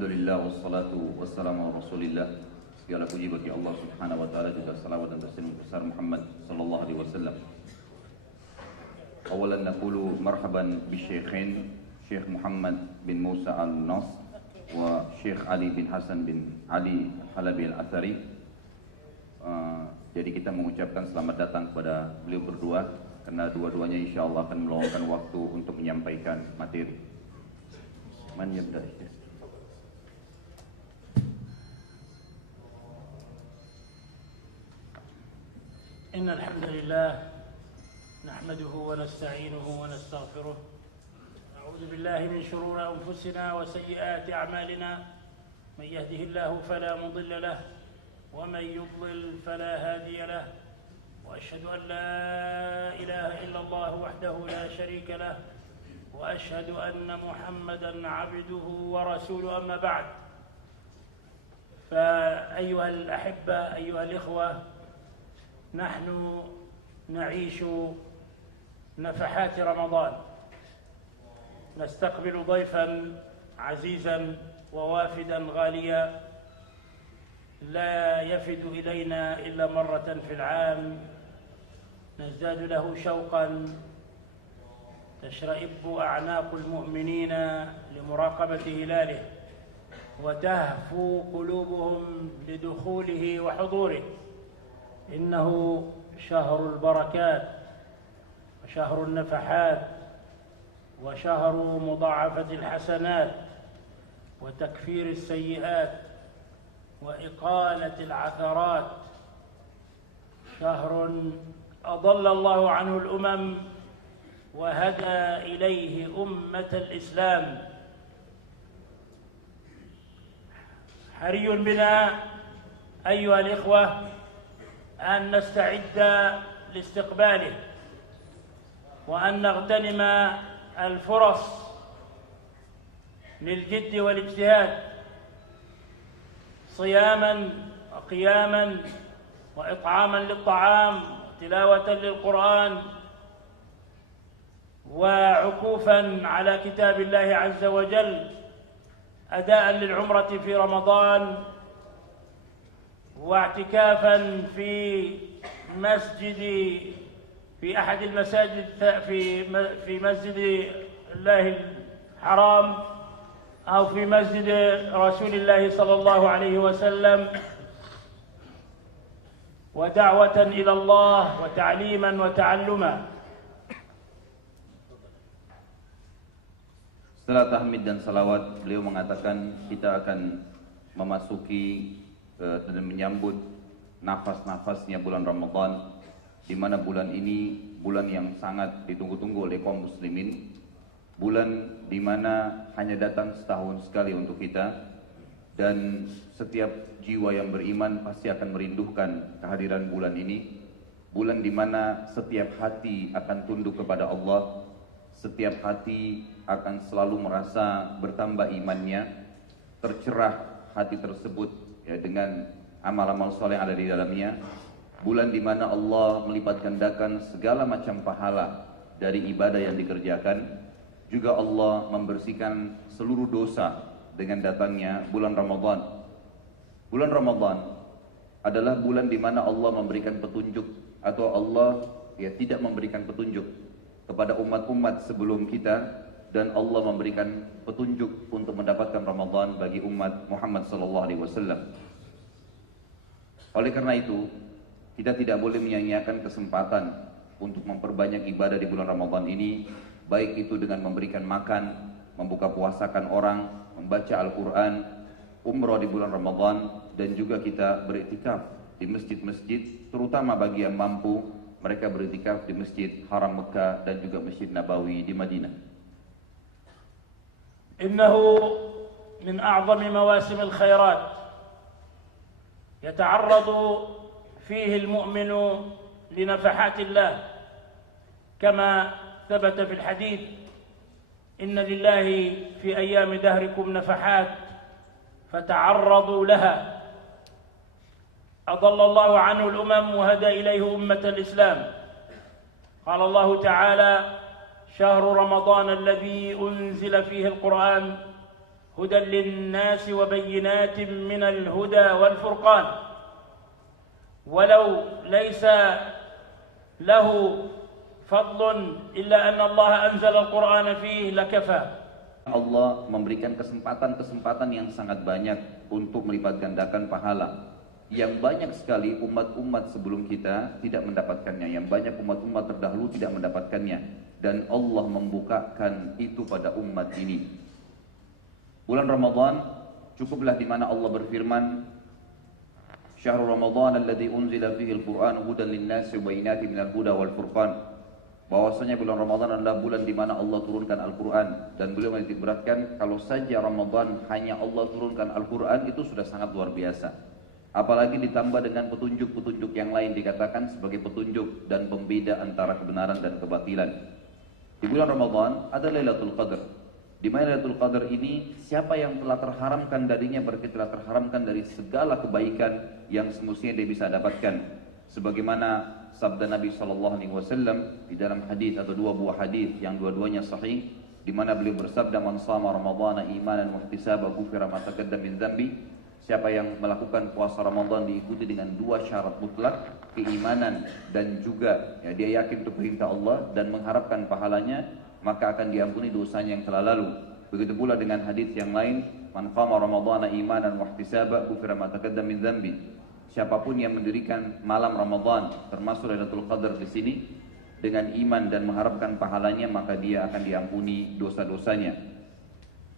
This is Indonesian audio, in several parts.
Alhamdulillah wassalatu wassalamu ala Rasulillah. Segala puji bagi Allah Subhanahu wa taala, juga salawat dan taslim besar Muhammad sallallahu alaihi wasallam. Awalan naqulu marhaban bi Syekhin Syekh Muhammad bin Musa Al-Nas wa Syekh Ali bin Hasan bin Ali Halabi Al-Athari. Jadi kita mengucapkan selamat datang kepada beliau berdua, karena dua-duanya insyaallah akan meluangkan waktu untuk menyampaikan materi. Man yabda? إن الحمد لله نحمده ونستعينه ونستغفره، نعوذ بالله من شرور أنفسنا وسيئات أعمالنا، من يهده الله فلا مضل له ومن يضلل فلا هادي له، وأشهد أن لا إله إلا الله وحده لا شريك له، وأشهد أن محمدا عبده ورسوله. أما بعد، فأيها الأحبة أيها الإخوة، نحن نعيش نفحات رمضان، نستقبل ضيفا عزيزا ووافدا غاليا لا يفد إلينا إلا مرة في العام، نزداد له شوقا، تشرئب أعناق المؤمنين لمراقبة هلاله، وتهفو قلوبهم لدخوله وحضوره. إنه شهر البركات وشهر النفحات وشهر مضاعفة الحسنات وتكفير السيئات وإقالة العثرات، شهر أضل الله عنه الأمم وهدى إليه أمة الإسلام. حري بنا أيها الإخوة أن نستعد لاستقباله، وأن نغتنم الفرص للجد والاجتهاد، صياما وقياما وإطعاما للطعام وتلاوة للقرآن وعكوفا على كتاب الله عز وجل، أداء للعمرة في رمضان، واعتكافا في أحد المساجد في مسجد الله الحرام أو في مسجد رسول الله صلى الله عليه وسلم، ودعوة إلى الله وتعليما وتعلما. Setelah tahmid dan salawat, beliau mengatakan kita akan memasuki dan menyambut nafas-nafasnya bulan Ramadan, di mana bulan ini bulan yang sangat ditunggu-tunggu oleh kaum muslimin, bulan di mana hanya datang setahun sekali untuk kita, dan setiap jiwa yang beriman pasti akan merindukan kehadiran bulan ini, bulan di mana setiap hati akan tunduk kepada Allah, setiap hati akan selalu merasa bertambah imannya, tercerah hati tersebut dengan amal-amal soleh yang ada di dalamnya, bulan di mana Allah melipat gandakan segala macam pahala dari ibadah yang dikerjakan, juga Allah membersihkan seluruh dosa dengan datangnya bulan Ramadan. Bulan Ramadan adalah bulan di mana Allah memberikan petunjuk, atau Allah tidak memberikan petunjuk kepada umat-umat sebelum kita, dan Allah memberikan petunjuk untuk mendapatkan Ramadan bagi umat Muhammad SAW. Oleh karena itu, kita tidak boleh menyia-nyiakan kesempatan untuk memperbanyak ibadah di bulan Ramadan ini, baik itu dengan memberikan makan, membuka puasakan orang, membaca Al-Quran, umrah di bulan Ramadan, dan juga kita beriktikaf di masjid-masjid, terutama bagi yang mampu, mereka beriktikaf di Masjid Haram Mekah dan juga Masjid Nabawi di Madinah. إنه من أعظم مواسم الخيرات يتعرض فيه المؤمن لنفحات الله، كما ثبت في الحديث: إن لله في أيام دهركم نفحات فتعرضوا لها، أضل الله عنه الأمم وهدى إليه أمة الإسلام. قال الله تعالى: شهر رمضان الذي أنزل فيه القرآن هدى للناس وبينات من الهدى والفرقان ولو ليس له فضل إلا أن الله أنزل القرآن فيه لكفى. Allah memberikan kesempatan-kesempatan yang sangat banyak untuk melipat gandakan pahala. Yang banyak sekali umat-umat sebelum kita tidak mendapatkannya, yang banyak umat-umat terdahulu tidak mendapatkannya, dan Allah membukakan itu pada umat ini. Bulan Ramadan cukuplah di mana Allah berfirman, Syahrul Ramadan alladzi unzila fihi al-Qur'an hudan lin-nasi wa bayyinatin minal huda wal furqan. Bahwasanya bulan Ramadan adalah bulan di mana Allah turunkan Al-Qur'an, dan beliau menitikberatkan kalau saja Ramadan hanya Allah turunkan Al-Qur'an itu sudah sangat luar biasa. Apalagi ditambah dengan petunjuk-petunjuk yang lain dikatakan sebagai petunjuk dan pembeda antara kebenaran dan kebatilan. Di bulan Ramadan ada Lailatul Qadar. Di mana Lailatul Qadar ini siapa yang telah terharamkan darinya berarti telah terharamkan dari segala kebaikan yang semestinya dia bisa dapatkan. Sebagaimana sabda Nabi SAW di dalam hadis atau dua buah hadis yang dua-duanya sahih, di mana beliau bersabda, "Man shama Ramadhana imanan wa ihtisaban ghufira ma taqaddama min dzambi." Siapa yang melakukan puasa Ramadan diikuti dengan dua syarat mutlak, keimanan dan juga dia yakin itu perintah Allah dan mengharapkan pahalanya, maka akan diampuni dosanya yang telah lalu. Begitu pula dengan hadis yang lain, "Man qama Ramadhana imanan wa ihtisaban ghufira ma taqaddama min dzambi." Siapapun yang mendirikan malam Ramadan termasuk Lailatul Qadar di sini dengan iman dan mengharapkan pahalanya, maka dia akan diampuni dosa-dosanya.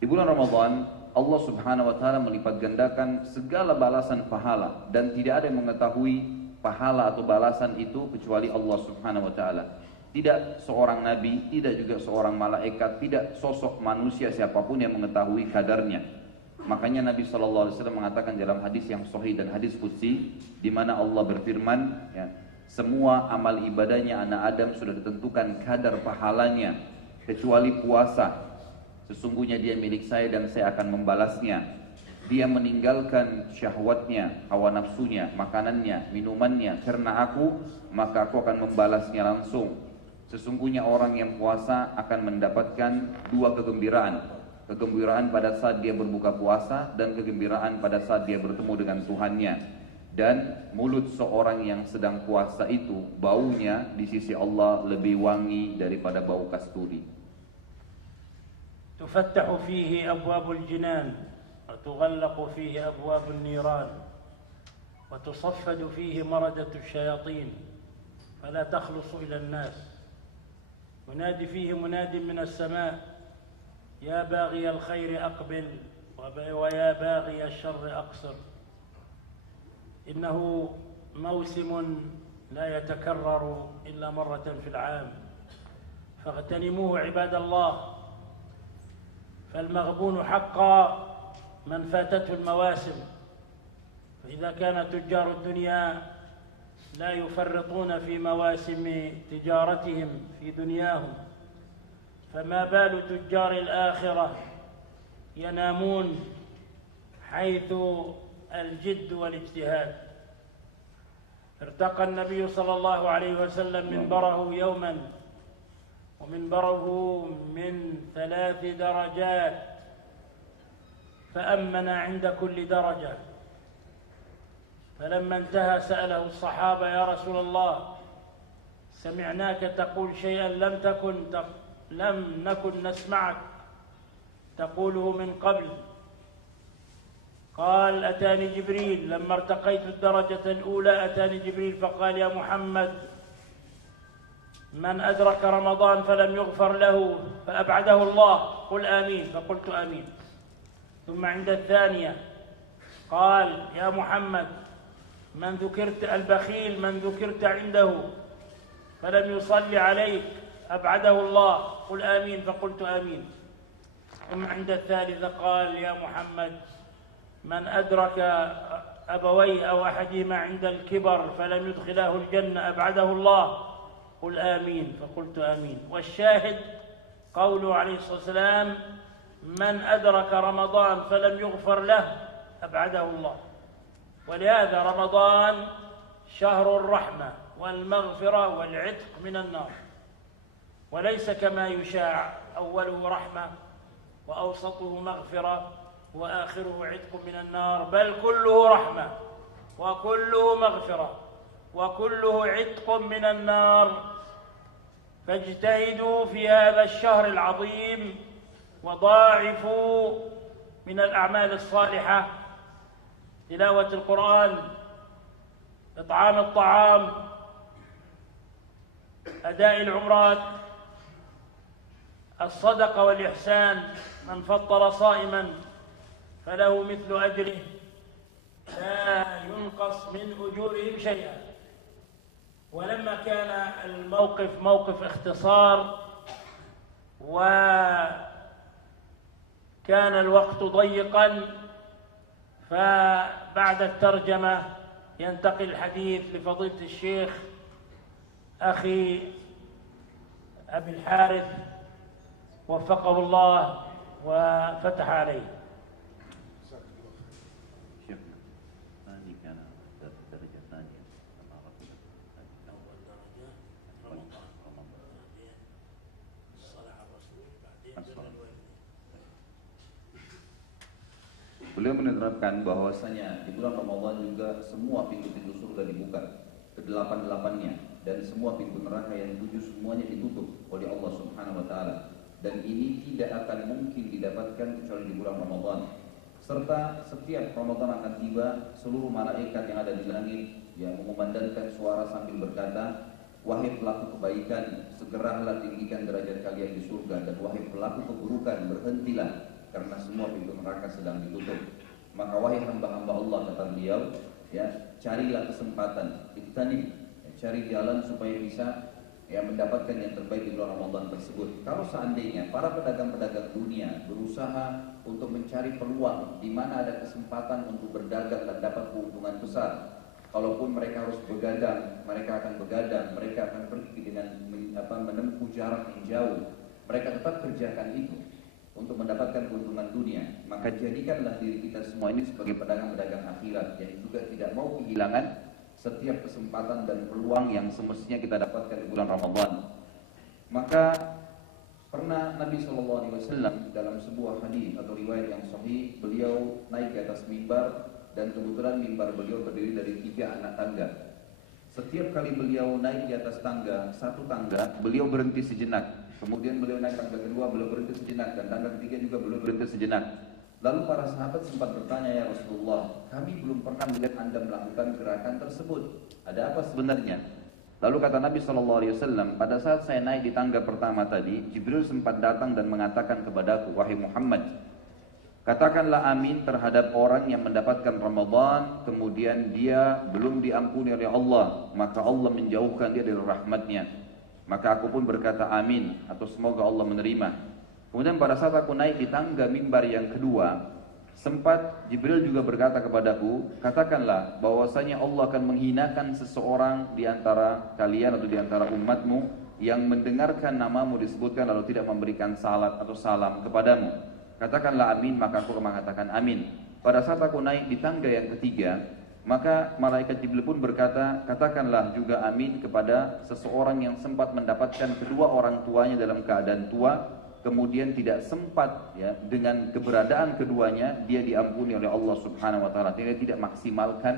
Di bulan Ramadan Allah Subhanahu wa taala melipat gandakan segala balasan pahala dan tidak ada yang mengetahui pahala atau balasan itu kecuali Allah Subhanahu wa taala. Tidak seorang nabi, tidak juga seorang malaikat, tidak sosok manusia siapapun yang mengetahui kadarnya. Makanya Nabi SAW mengatakan dalam hadis yang sahih dan hadis qudsi, di mana Allah berfirman, semua amal ibadahnya anak Adam sudah ditentukan kadar pahalanya kecuali puasa. Sesungguhnya dia milik saya dan saya akan membalasnya. Dia meninggalkan syahwatnya, hawa nafsunya, makanannya, minumannya karena aku, maka aku akan membalasnya langsung. Sesungguhnya orang yang puasa akan mendapatkan dua kegembiraan. Kegembiraan pada saat dia berbuka puasa dan kegembiraan pada saat dia bertemu dengan Tuhannya. Dan mulut seorang yang sedang puasa itu baunya di sisi Allah lebih wangi daripada bau kasturi. Tufattahu fihi abwabul jinan wa tughallaqu fihi abwabun niran wa tusaffadu fihi maradatu syayatin fala takhlusu ila an-nas. Munadi fihi munadin min as-sama' يا باغي الخير أقبل ويا باغي الشر أقصر إنه موسم لا يتكرر إلا مرة في العام فاغتنموه عباد الله فالمغبون حقا من فاتته المواسم فإذا كان تجار الدنيا لا يفرطون في مواسم تجارتهم في دنياهم فما بال تجار الآخرة ينامون حيث الجد والاجتهاد. ارتقى النبي صلى الله عليه وسلم منبره يوما ومنبره من 3 درجات فأمن عند كل درجة فلما انتهى سأله الصحابة يا رسول الله سمعناك تقول شيئا لم نكن نسمعك تقوله من قبل. قال أتاني جبريل لما ارتقيت الدرجة الأولى أتاني جبريل فقال يا محمد من أدرك رمضان فلم يغفر له فأبعده الله قل آمين فقلت آمين. ثم عند الثانية قال يا محمد من ذكرت البخيل من ذكرت عنده فلم يصلي عليك أبعده الله قل آمين فقلت آمين. ثم عند الثالثة قال يا محمد من أدرك أبوي أو أحدهما عند الكبر فلم يدخله الجنة أبعده الله قل آمين فقلت آمين. والشاهد قوله عليه الصلاة والسلام من أدرك رمضان فلم يغفر له أبعده الله. ولهذا رمضان شهر الرحمة والمغفرة والعتق من النار وليس كما يشاع أوله رحمة وأوسطه مغفرة وآخره عتق من النار، بل كله رحمة وكله مغفرة وكله عتق من النار. فاجتهدوا في هذا الشهر العظيم وضاعفوا من الأعمال الصالحة، تلاوة القرآن، إطعام الطعام، أداء العمرات، الصدقة والإحسان. من فطر صائما فله مثل أجره لا ينقص من أجورهم شيئا. ولما كان الموقف موقف اختصار وكان الوقت ضيقا، فبعد الترجمة ينتقل الحديث لفضيلة الشيخ أخي أبي الحارث وفقه الله وفتح عليه. Beliau menerapkan bahwasanya di bulan Ramadan juga semua pintu-pintu surga dibuka ke-8-8-nya, dan semua pintu neraka yang 7 semuanya ditutup oleh Allah Subhanahu wa taala. Dan ini tidak akan mungkin didapatkan kecuali di bulan Ramadan. Serta setiap Ramadan akan tiba, seluruh malaikat yang ada di langit yang mengumandangkan suara sambil berkata, wahai pelaku kebaikan, segeralah tinggikan derajat kalian di surga, dan wahai pelaku keburukan, berhentilah, karena semua pintu neraka sedang ditutup. Maka wahai hamba-hamba Allah, kata beliau, ya, carilah kesempatan, cari jalan supaya bisa mendapatkan yang terbaik di bulan Ramadan tersebut. Kalau seandainya para pedagang-pedagang dunia berusaha untuk mencari peluang di mana ada kesempatan untuk berdagang dan dapat keuntungan besar, kalaupun mereka harus begadang, mereka akan begadang, mereka akan pergi dengan menempuh jarak yang jauh, mereka tetap kerjakan itu untuk mendapatkan keuntungan dunia. Maka jadikanlah diri kita semua ini sebagai pedagang-pedagang akhirat yang juga tidak mau kehilangan setiap kesempatan dan peluang yang semestinya kita dapatkan di bulan Ramadan. Maka pernah Nabi SAW dalam sebuah hadis atau riwayat yang sahih, beliau naik ke atas mimbar, dan kebetulan mimbar beliau terdiri dari 3 anak tangga. Setiap kali beliau naik di atas tangga, satu tangga, beliau berhenti sejenak. Kemudian beliau naik tangga kedua, beliau berhenti sejenak, dan tangga ketiga juga beliau berhenti sejenak. Lalu para sahabat sempat bertanya, ya Rasulullah, kami belum pernah melihat Anda melakukan gerakan tersebut. Ada apa sebenarnya? Lalu kata Nabi SAW, pada saat saya naik di tangga pertama tadi, Jibril sempat datang dan mengatakan kepadaku, wahai Muhammad, katakanlah amin terhadap orang yang mendapatkan Ramadan, kemudian dia belum diampuni oleh Allah, maka Allah menjauhkan dia dari rahmatnya. Maka aku pun berkata amin, atau semoga Allah menerima. Kemudian pada saat aku naik di tangga mimbar yang kedua, sempat Jibril juga berkata kepadaku, katakanlah bahwasanya Allah akan menghinakan seseorang di antara kalian atau di antara umatmu yang mendengarkan namamu disebutkan lalu tidak memberikan salat atau salam kepadamu. Katakanlah amin, maka aku mengatakan amin. Pada saat aku naik di tangga yang ketiga, maka malaikat Jibril pun berkata, katakanlah juga amin kepada seseorang yang sempat mendapatkan kedua orang tuanya dalam keadaan tua, kemudian tidak sempat dengan keberadaan keduanya dia diampuni oleh Allah Subhanahu wa taala. Dia tidak maksimalkan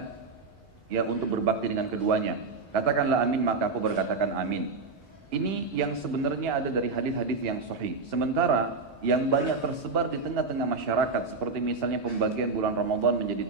untuk berbakti dengan keduanya. Katakanlah amin, maka aku berkatakan amin. Ini yang sebenarnya ada dari hadis-hadis yang sahih. Sementara yang banyak tersebar di tengah-tengah masyarakat, seperti misalnya pembagian bulan Ramadan menjadi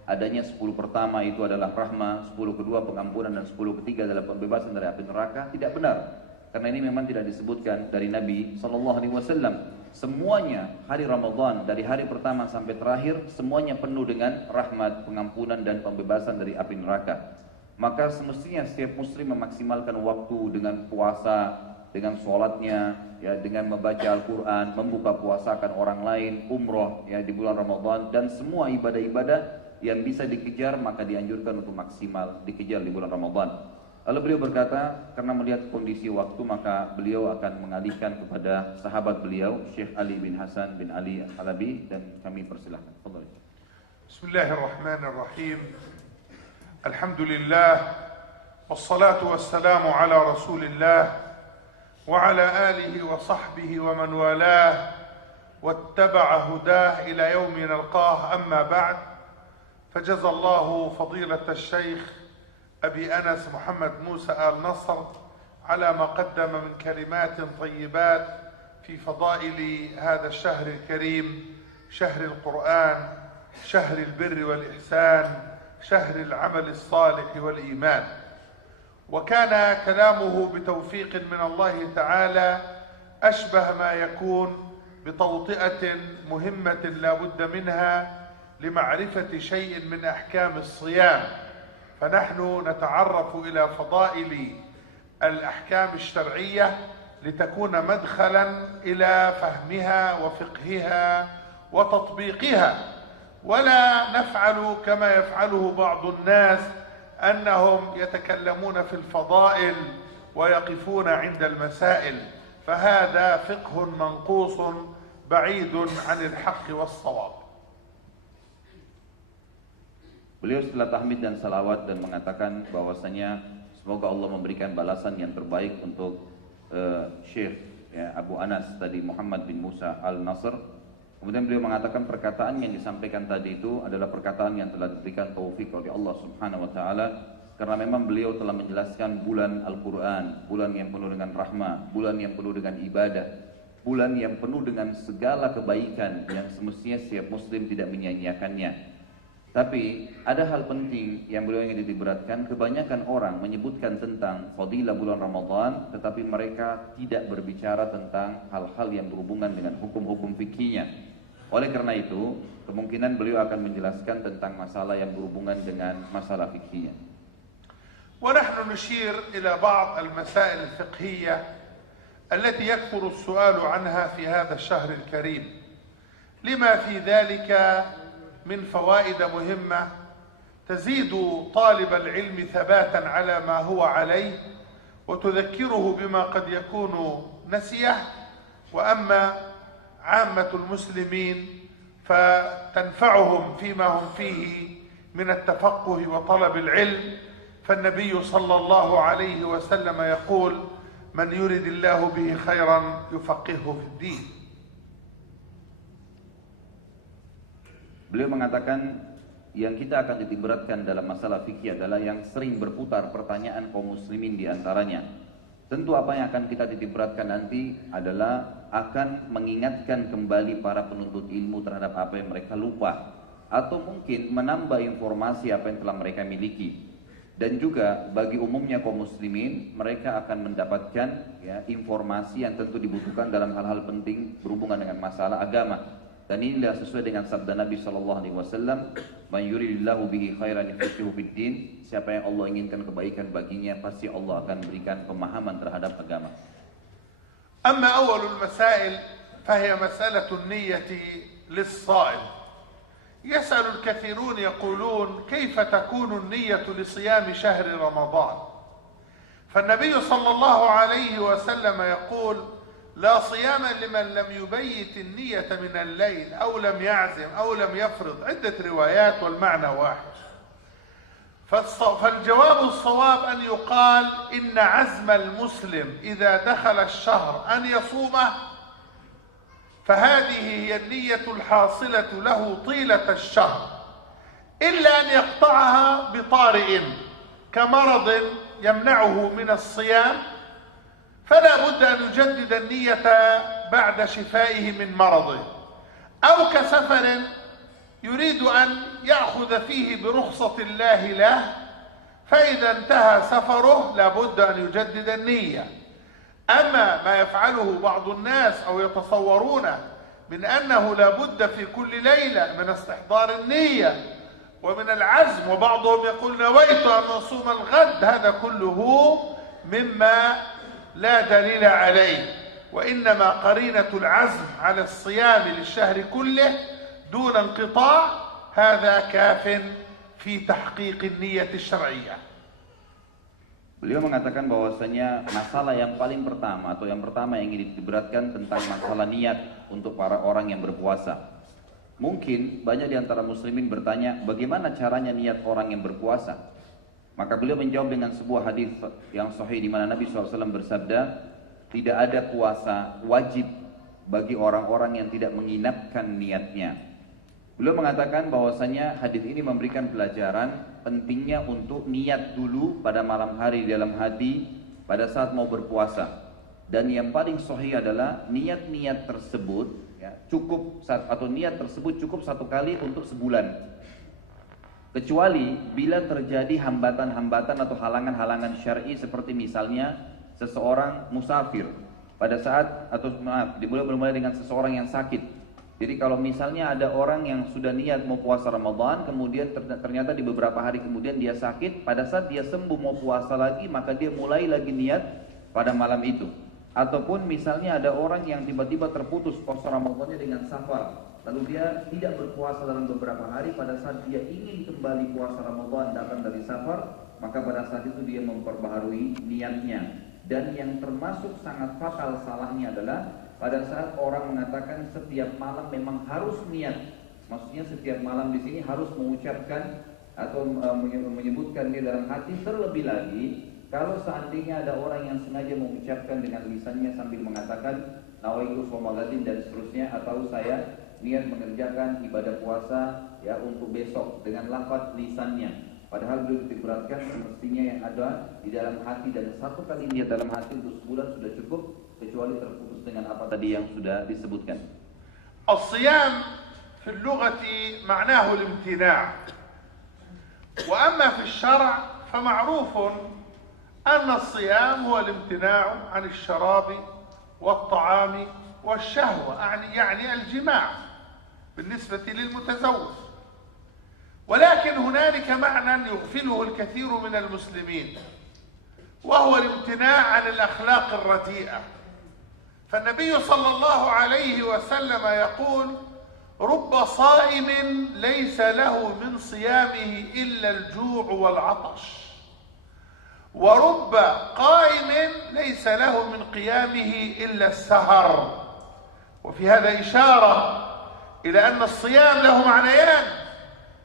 3, adanya 10 pertama itu adalah rahmah, 10 kedua pengampunan, dan 10 ketiga adalah pembebasan dari api neraka, tidak benar. Karena ini memang tidak disebutkan dari Nabi SAW. Semuanya hari Ramadan dari hari pertama sampai terakhir semuanya penuh dengan rahmat, pengampunan, dan pembebasan dari api neraka. Maka semestinya setiap muslim memaksimalkan waktu dengan puasa, dengan sholatnya, dengan membaca Al-Quran, membuka puasakan orang lain, umroh di bulan Ramadan, dan semua ibadah-ibadah yang bisa dikejar maka dianjurkan untuk maksimal dikejar di bulan Ramadan. Lalu beliau berkata, karena melihat kondisi waktu maka beliau akan mengalihkan kepada sahabat beliau, Syekh Ali bin Hasan bin Ali Al-Halabi, dan kami persilahkan. Bismillahirrahmanirrahim. Alhamdulillah, wassalatu wassalamu ala Rasulillah wa ala alihi wa sahbihi wa man walah, واتبع هداه إلى يوم نلقاه. أما بعد، فجزى الله فضيلة الشيخ أبي أنس محمد موسى آل نصر على ما قدم من كلمات طيبات في فضائل هذا الشهر الكريم، شهر القرآن، شهر البر والإحسان، شهر العمل الصالح والإيمان. وكان كلامه بتوفيق من الله تعالى أشبه ما يكون بتوطئة مهمة لا بد منها لمعرفة شيء من أحكام الصيام، فنحن نتعرف إلى فضائل الأحكام الشرعية لتكون مدخلا إلى فهمها وفقهها وتطبيقها، ولا نفعل كما يفعله بعض الناس أنهم يتكلمون في الفضائل ويقفون عند المسائل، فهذا فقه منقوص بعيد عن الحق والصواب. Beliau setelah tahmid dan salawat dan mengatakan bahwasanya semoga Allah memberikan balasan yang terbaik untuk Syekh Abu Anas tadi, Muhammad bin Musa Al Nasr. Kemudian beliau mengatakan perkataan yang disampaikan tadi itu adalah perkataan yang telah diberikan taufik oleh Allah Subhanahu wa taala, karena memang beliau telah menjelaskan bulan Al-Qur'an, bulan yang penuh dengan rahmah, bulan yang penuh dengan ibadah, bulan yang penuh dengan segala kebaikan yang semestinya setiap muslim tidak menyia-nyiakannya. Tapi ada hal penting yang beliau ingin diberatkan. Kebanyakan orang menyebutkan tentang fadilah bulan Ramadan, tetapi mereka tidak berbicara tentang hal-hal yang berhubungan dengan hukum-hukum fikihnya. Oleh karena itu, kemungkinan beliau akan menjelaskan tentang masalah yang berhubungan dengan masalah fikihnya. ونحن نشير إلى بعض المسائل الفقهية التي يكثر السؤال عنها في هذا الشهر الكريم، لما في ذلك من فوائد مهمة تزيد طالب العلم ثباتا على ما هو عليه وتذكره بما قد يكون نسيه، وأما عامة المسلمين فتنفعهم فيما هم فيه من التفقه وطلب العلم. فالنبي صلى الله عليه وسلم يقول: من يرد الله به خيرا يفقهه في الدين. Beliau mengatakan yang kita akan ditiberatkan dalam masalah fikih adalah yang sering berputar pertanyaan kaum muslimin di antaranya. Tentu apa yang akan kita ditiberatkan nanti adalah akan mengingatkan kembali para penuntut ilmu terhadap apa yang mereka lupa, atau mungkin menambah informasi apa yang telah mereka miliki. Dan juga bagi umumnya kaum muslimin, mereka akan mendapatkan informasi yang tentu dibutuhkan dalam hal-hal penting berhubungan dengan masalah agama. Dan inilah sesuai dengan sabda Nabi SAW, "Man yuridillahu bihi khairan yufaqihuhu fid-din." Siapa yang Allah inginkan kebaikan baginya, pasti Allah akan berikan pemahaman terhadap agama. أما أول المسائل فهي مسألة النية للصائم. يسأل الكثيرون يقولون: كيف تكون النية لصيام شهر رمضان؟ فالنبي صلى الله عليه وسلم يقول: لا صيام لمن لم يبيت النية من الليل أو لم يعزم أو لم يفرض. عدة روايات والمعنى واحد. فالجواب الصواب أن يقال إن عزم المسلم إذا دخل الشهر أن يصومه فهذه هي النية الحاصلة له طيلة الشهر، إلا أن يقطعها بطارئ كمرض يمنعه من الصيام، فلا بد أن يجدد النية بعد شفائه من مرضه، أو كسفر يريد أن يأخذ فيه برخصة الله له، فإذا انتهى سفره لا بد أن يجدد النية. أما ما يفعله بعض الناس أو يتصورون من أنه لا بد في كل ليلة من استحضار النية ومن العزم، وبعضهم يقول: نويت أن أصوم الغد، هذا كله مما لا دليل عليه، وإنما قرينة العزم على الصيام للشهر كله دون انقطاع هذا كاف في تحقيق النية الشرعية. Beliau mengatakan bahwasanya masalah yang paling pertama atau yang pertama yang ingin diberatkan tentang masalah niat untuk para orang yang berpuasa. Mungkin banyak di antara muslimin bertanya, bagaimana caranya niat orang yang berpuasa? Maka beliau menjawab dengan sebuah hadis yang sahih di mana Nabi SAW bersabda, tidak ada puasa wajib bagi orang-orang yang tidak menginapkan niatnya. Beliau mengatakan bahwasanya hadis ini memberikan pelajaran pentingnya untuk niat dulu pada malam hari dalam hati pada saat mau berpuasa. Dan yang paling sahih adalah niat-niat tersebut niat tersebut cukup satu kali untuk sebulan. Kecuali bila terjadi hambatan-hambatan atau halangan-halangan syar'i seperti misalnya seseorang musafir pada saat dimulai dengan seseorang yang sakit. Jadi kalau misalnya ada orang yang sudah niat mau puasa Ramadan, kemudian ternyata di beberapa hari kemudian dia sakit, pada saat dia sembuh mau puasa lagi, maka dia mulai lagi niat pada malam itu. Ataupun misalnya ada orang yang tiba-tiba terputus puasa Ramadannya dengan safar, lalu dia tidak berpuasa dalam beberapa hari, pada saat dia ingin kembali puasa Ramadan datang dari safar, maka pada saat itu dia memperbaharui niatnya. Dan yang termasuk sangat fatal salahnya adalah pada saat orang mengatakan setiap malam memang harus niat. Maksudnya setiap malam di sini harus mengucapkan atau menyebutkan dia dalam hati. Terlebih lagi kalau seandainya ada orang yang sengaja mengucapkan dengan lisannya sambil mengatakan nawaitu shauma ghadin dan seterusnya, atau saya niat mengerjakan ibadah puasa ya untuk besok dengan lafaz lisannya. Padahal beliau diberatkan semestinya yang ada di dalam hati, dan satu kali niat dalam hati untuk sebulan sudah cukup, kecuali terputus dengan apa tadi yang sudah disebutkan. الصيام في اللغة معناه الامتناع، وأما في الشرع فمعروف أن الصيام هو الامتناع عن الشراب والطعام والشهوة، يعني الجماع بالنسبة للمتزوج. ولكن هنالك معنى يغفله الكثير من المسلمين، وهو الامتناع عن الأخلاق الرديئة. فالنبي صلى الله عليه وسلم يقول رب صائم ليس له من صيامه إلا الجوع والعطش، ورب قائم ليس له من قيامه إلا السهر. وفي هذا إشارة إلى أن الصيام له معنيان: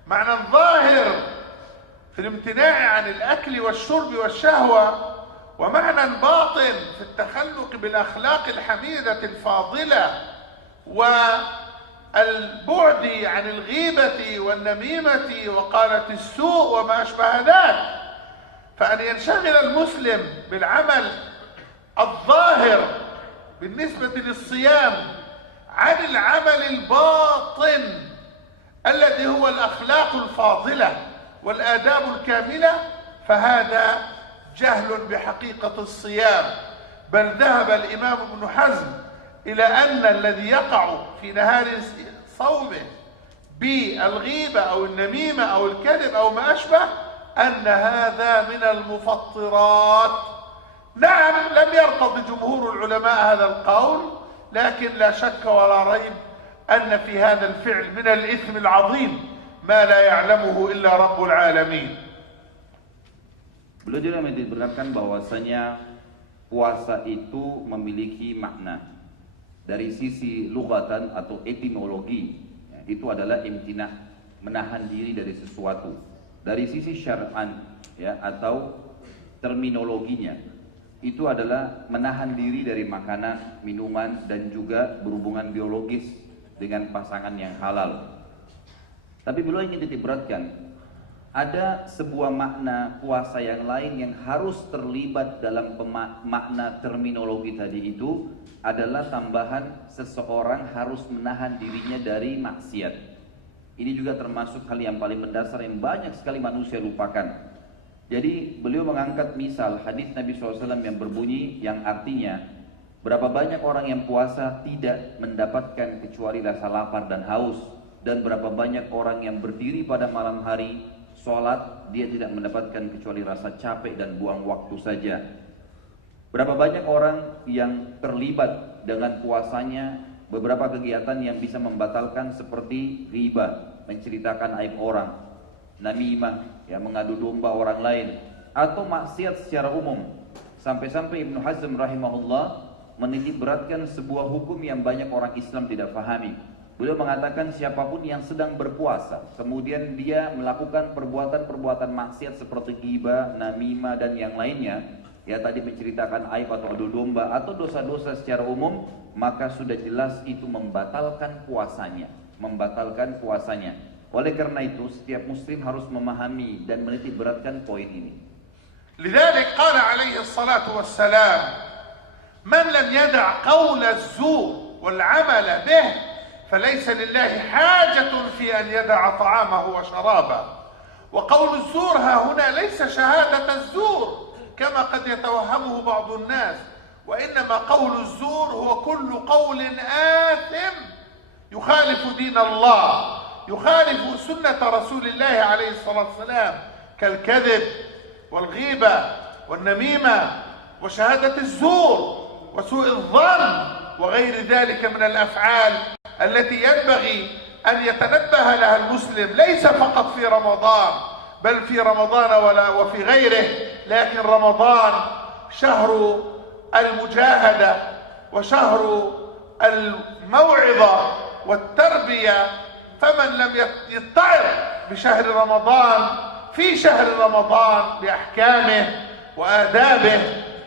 معنى ظاهر في الامتناع عن الأكل والشرب والشهوة، ومعنى باطن في التخلق بالأخلاق الحميدة الفاضلة والبعد عن الغيبة والنميمة وقالة السوء وما أشبه ذلك. فأن ينشغل المسلم بالعمل الظاهر بالنسبة للصيام عن العمل الباطن الذي هو الأخلاق الفاضلة والآداب الكاملة، فهذا جهل بحقيقة الصيام. بل ذهب الإمام ابن حزم إلى أن الذي يقع في نهار صومه بالغيبة أو النميمة أو الكذب أو ما أشبه أن هذا من المفطرات. نعم، لم يرتض جمهور العلماء هذا القول، لكن لا شك ولا ريب أن في هذا الفعل من الإثم العظيم ما لا يعلمه إلا رب العالمين. Beliau juga memberitakan bahwasanya puasa itu memiliki makna dari sisi lughatan atau etimologi, itu adalah imtinah, menahan diri dari sesuatu. Dari sisi syar'an atau terminologinya, itu adalah menahan diri dari makanan, minuman, dan juga berhubungan biologis dengan pasangan yang halal. Tapi beliau ingin titik beratkan, ada sebuah makna puasa yang lain yang harus terlibat dalam makna terminologi tadi, itu adalah tambahan seseorang harus menahan dirinya dari maksiat. Ini juga termasuk hal yang paling mendasar yang banyak sekali manusia lupakan. Jadi beliau mengangkat misal hadis Nabi SAW yang berbunyi, yang artinya berapa banyak orang yang puasa tidak mendapatkan kecuali rasa lapar dan haus, dan berapa banyak orang yang berdiri pada malam hari sholat, dia tidak mendapatkan kecuali rasa capek dan buang waktu saja. Berapa banyak orang yang terlibat dengan puasanya beberapa kegiatan yang bisa membatalkan, seperti riba, menceritakan aib orang, namimah, mengadu domba orang lain, atau maksiat secara umum. Sampai-sampai Ibnu Hazm rahimahullah menitik beratkan sebuah hukum yang banyak orang Islam tidak fahami. Beliau mengatakan siapapun yang sedang berpuasa, kemudian dia melakukan perbuatan-perbuatan maksiat seperti ghibah, namimah, dan yang lainnya, ya tadi menceritakan aib atau adu domba atau dosa-dosa secara umum, maka sudah jelas itu membatalkan puasanya. Oleh karena itu setiap muslim harus memahami dan menitik beratkan poin ini. لذلك قال عليه الصلاة والسلام: من لم يدع قول الزور والعمل به فليس لله حاجة في أن يدع طعامه وشرابه. وقول الزور ها هنا ليس شهادة الزور كما قد يتوهمه بعض الناس، وإنما قول الزور هو كل قول آثم يخالف دين الله، يخالف سنة رسول الله عليه الصلاة والسلام، كالكذب والغيبة والنميمة وشهادة الزور وسوء الظن وغير ذلك من الأفعال التي ينبغي أن يتنبه لها المسلم، ليس فقط في رمضان بل في رمضان وفي غيره. لكن رمضان شهر المجاهدة وشهر الموعظة والتربية، فمن لم يتعظ بشهر رمضان في شهر رمضان بأحكامه وآدابه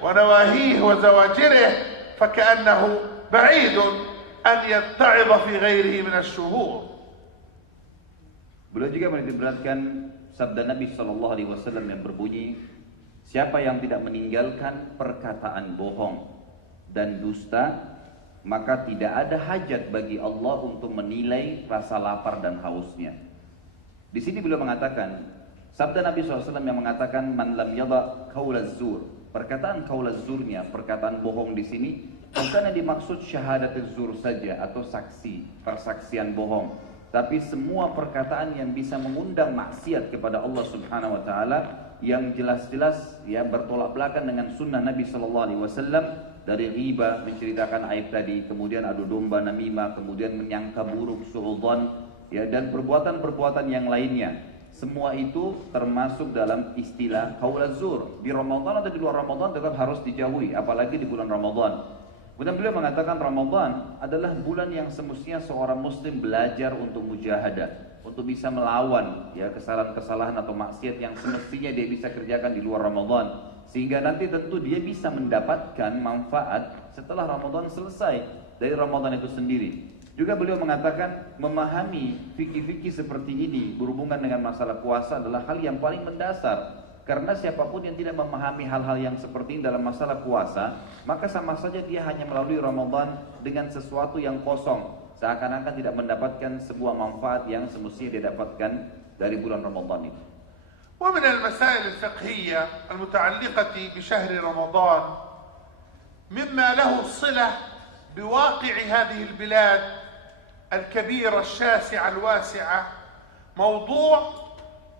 ونواهيه وزواجره فكأنه بعيد أن يتعظ في غيره من الشهور. Beliau juga menitikberatkan sabda Nabi SAW yang berbunyi, siapa yang tidak meninggalkan perkataan bohong dan dusta, maka tidak ada hajat bagi Allah untuk menilai rasa lapar dan hausnya. Di sini beliau mengatakan, sabda Nabi SAW yang mengatakan, man lam yada qaulaz zur. Perkataan qaulaz zurnya, perkataan bohong di sini bukan yang dimaksud syahadat zur saja atau saksi, persaksian bohong. Tapi semua perkataan yang bisa mengundang maksiat kepada Allah Subhanahu wa taala yang jelas-jelas ya bertolak belakang dengan sunnah Nabi sallallahu alaihi wasallam, dari riba, menceritakan aib tadi, kemudian adu domba, namimah, kemudian menyangka buruk, suudzon, ya, dan perbuatan-perbuatan yang lainnya. Semua itu termasuk dalam istilah qaulaz zur. Di Ramadan atau di luar Ramadan tetap harus dijauhi, apalagi di bulan Ramadan. Kemudian beliau mengatakan Ramadan adalah bulan yang semestinya seorang muslim belajar untuk mujahadah, untuk bisa melawan ya kesalahan-kesalahan atau maksiat yang semestinya dia bisa kerjakan di luar Ramadan, sehingga nanti tentu dia bisa mendapatkan manfaat setelah Ramadan selesai dari Ramadan itu sendiri. Juga beliau mengatakan memahami fikih-fikih seperti ini berhubungan dengan masalah puasa adalah hal yang paling mendasar. Karena siapapun yang tidak memahami hal-hal yang seperti ini dalam masalah puasa, maka sama saja dia hanya melalui Ramadan dengan sesuatu yang kosong, seakan-akan tidak mendapatkan sebuah manfaat yang semestinya dia dapatkan dari bulan Ramadan itu. ومن المسائل الفقهية المتعلقة بشهر رمضان مما له صلة بواقع هذه البلاد الكبيرة الشاسعة الواسعة موضوع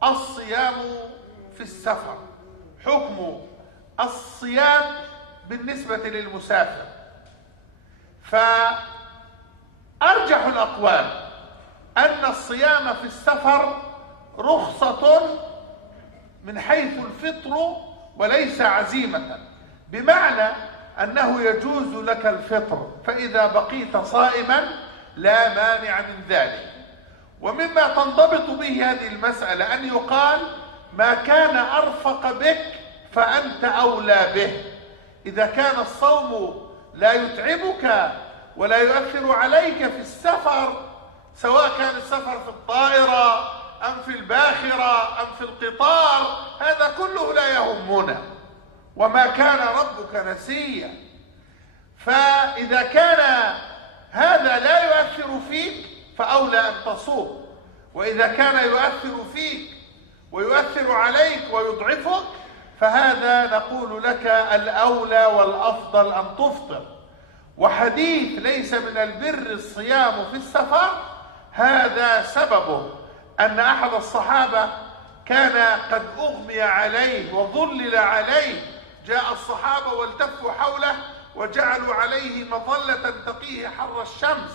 الصيام في السفر. حكم الصيام بالنسبة للمسافر، فأرجح الأقوال أن الصيام في السفر رخصة من حيث الفطر وليس عزيمة، بمعنى أنه يجوز لك الفطر، فإذا بقيت صائما لا مانع من ذلك. ومما تنضبط به هذه المسألة أن يقال ما كان أرفق بك فأنت أولى به. إذا كان الصوم لا يتعبك ولا يؤثر عليك في السفر، سواء كان السفر في الطائرة أم في الباخرة أم في القطار، هذا كله لا يهمنا، وما كان ربك نسيا. فإذا كان هذا لا يؤثر فيك فأولى أن تصوم، وإذا كان يؤثر فيك ويؤثر عليك ويضعفك فهذا نقول لك الأولى والأفضل أن تفطر. وحديث ليس من البر الصيام في السفر هذا سببه أن أحد الصحابة كان قد أغمي عليه وظلل عليه، جاء الصحابة والتفوا حوله وجعلوا عليه مظلة تقيه حر الشمس،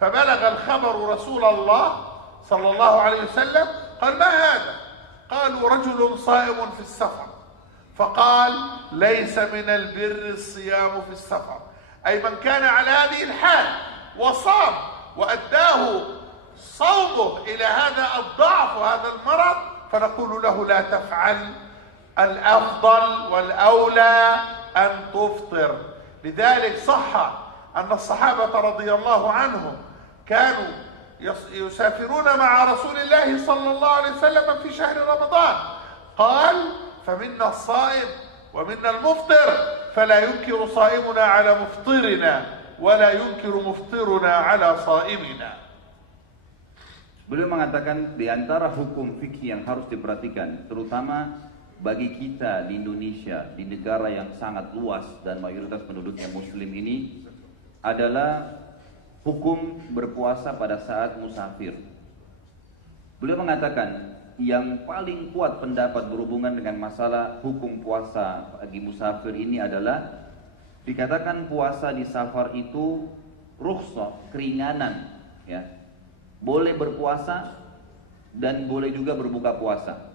فبلغ الخبر رسول الله صلى الله عليه وسلم، قال ما هذا؟ قالوا رجل صائم في السفر، فقال ليس من البر الصيام في السفر، أي من كان على هذه الحال وصام وأداه صومه إلى هذا الضعف وهذا المرض فنقول له لا تفعل الأفضل والأولى أن تفطر. لذلك صح أن الصحابة رضي الله عنهم كانوا يسافرون مع رسول الله صلى الله عليه وسلم في شهر رمضان، قال فمنا الصائم ومنا المفطر فلا ينكر صائمنا على مفطرنا ولا ينكر مفطرنا على صائمنا. Beliau mengatakan di antara hukum fikih yang harus diperhatikan, terutama bagi kita di Indonesia, di negara yang sangat luas dan mayoritas penduduknya muslim ini, adalah hukum berpuasa pada saat musafir. Beliau mengatakan yang paling kuat pendapat berhubungan dengan masalah hukum puasa bagi musafir ini adalah dikatakan puasa di safar itu rukhsah, keringanan, ya. Boleh berpuasa dan boleh juga berbuka puasa.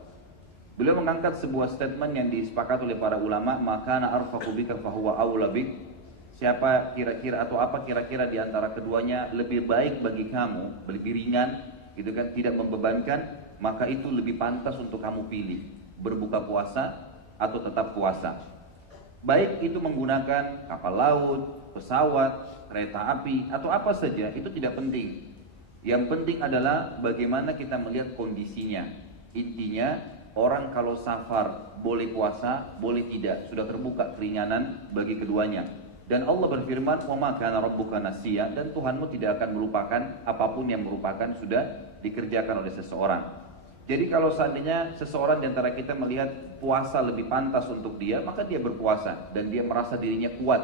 Beliau mengangkat sebuah statement yang disepakati oleh para ulama, maka na arfaqu bika fahuwa aula bik. Siapa kira-kira atau apa kira-kira di antara keduanya lebih baik bagi kamu, lebih ringan, gitu kan, tidak membebankan, maka itu lebih pantas untuk kamu pilih, berbuka puasa atau tetap puasa. Baik itu menggunakan kapal laut, pesawat, kereta api atau apa saja, itu tidak penting. Yang penting adalah bagaimana kita melihat kondisinya. Intinya orang kalau safar boleh puasa, boleh tidak, sudah terbuka keringanan bagi keduanya. Dan Allah berfirman, "Wa ma kana rabbuka nasiya," dan Tuhanmu tidak akan melupakan apapun yang merupakan sudah dikerjakan oleh seseorang. Jadi kalau seandainya seseorang di antara kita melihat puasa lebih pantas untuk dia, maka dia berpuasa dan dia merasa dirinya kuat.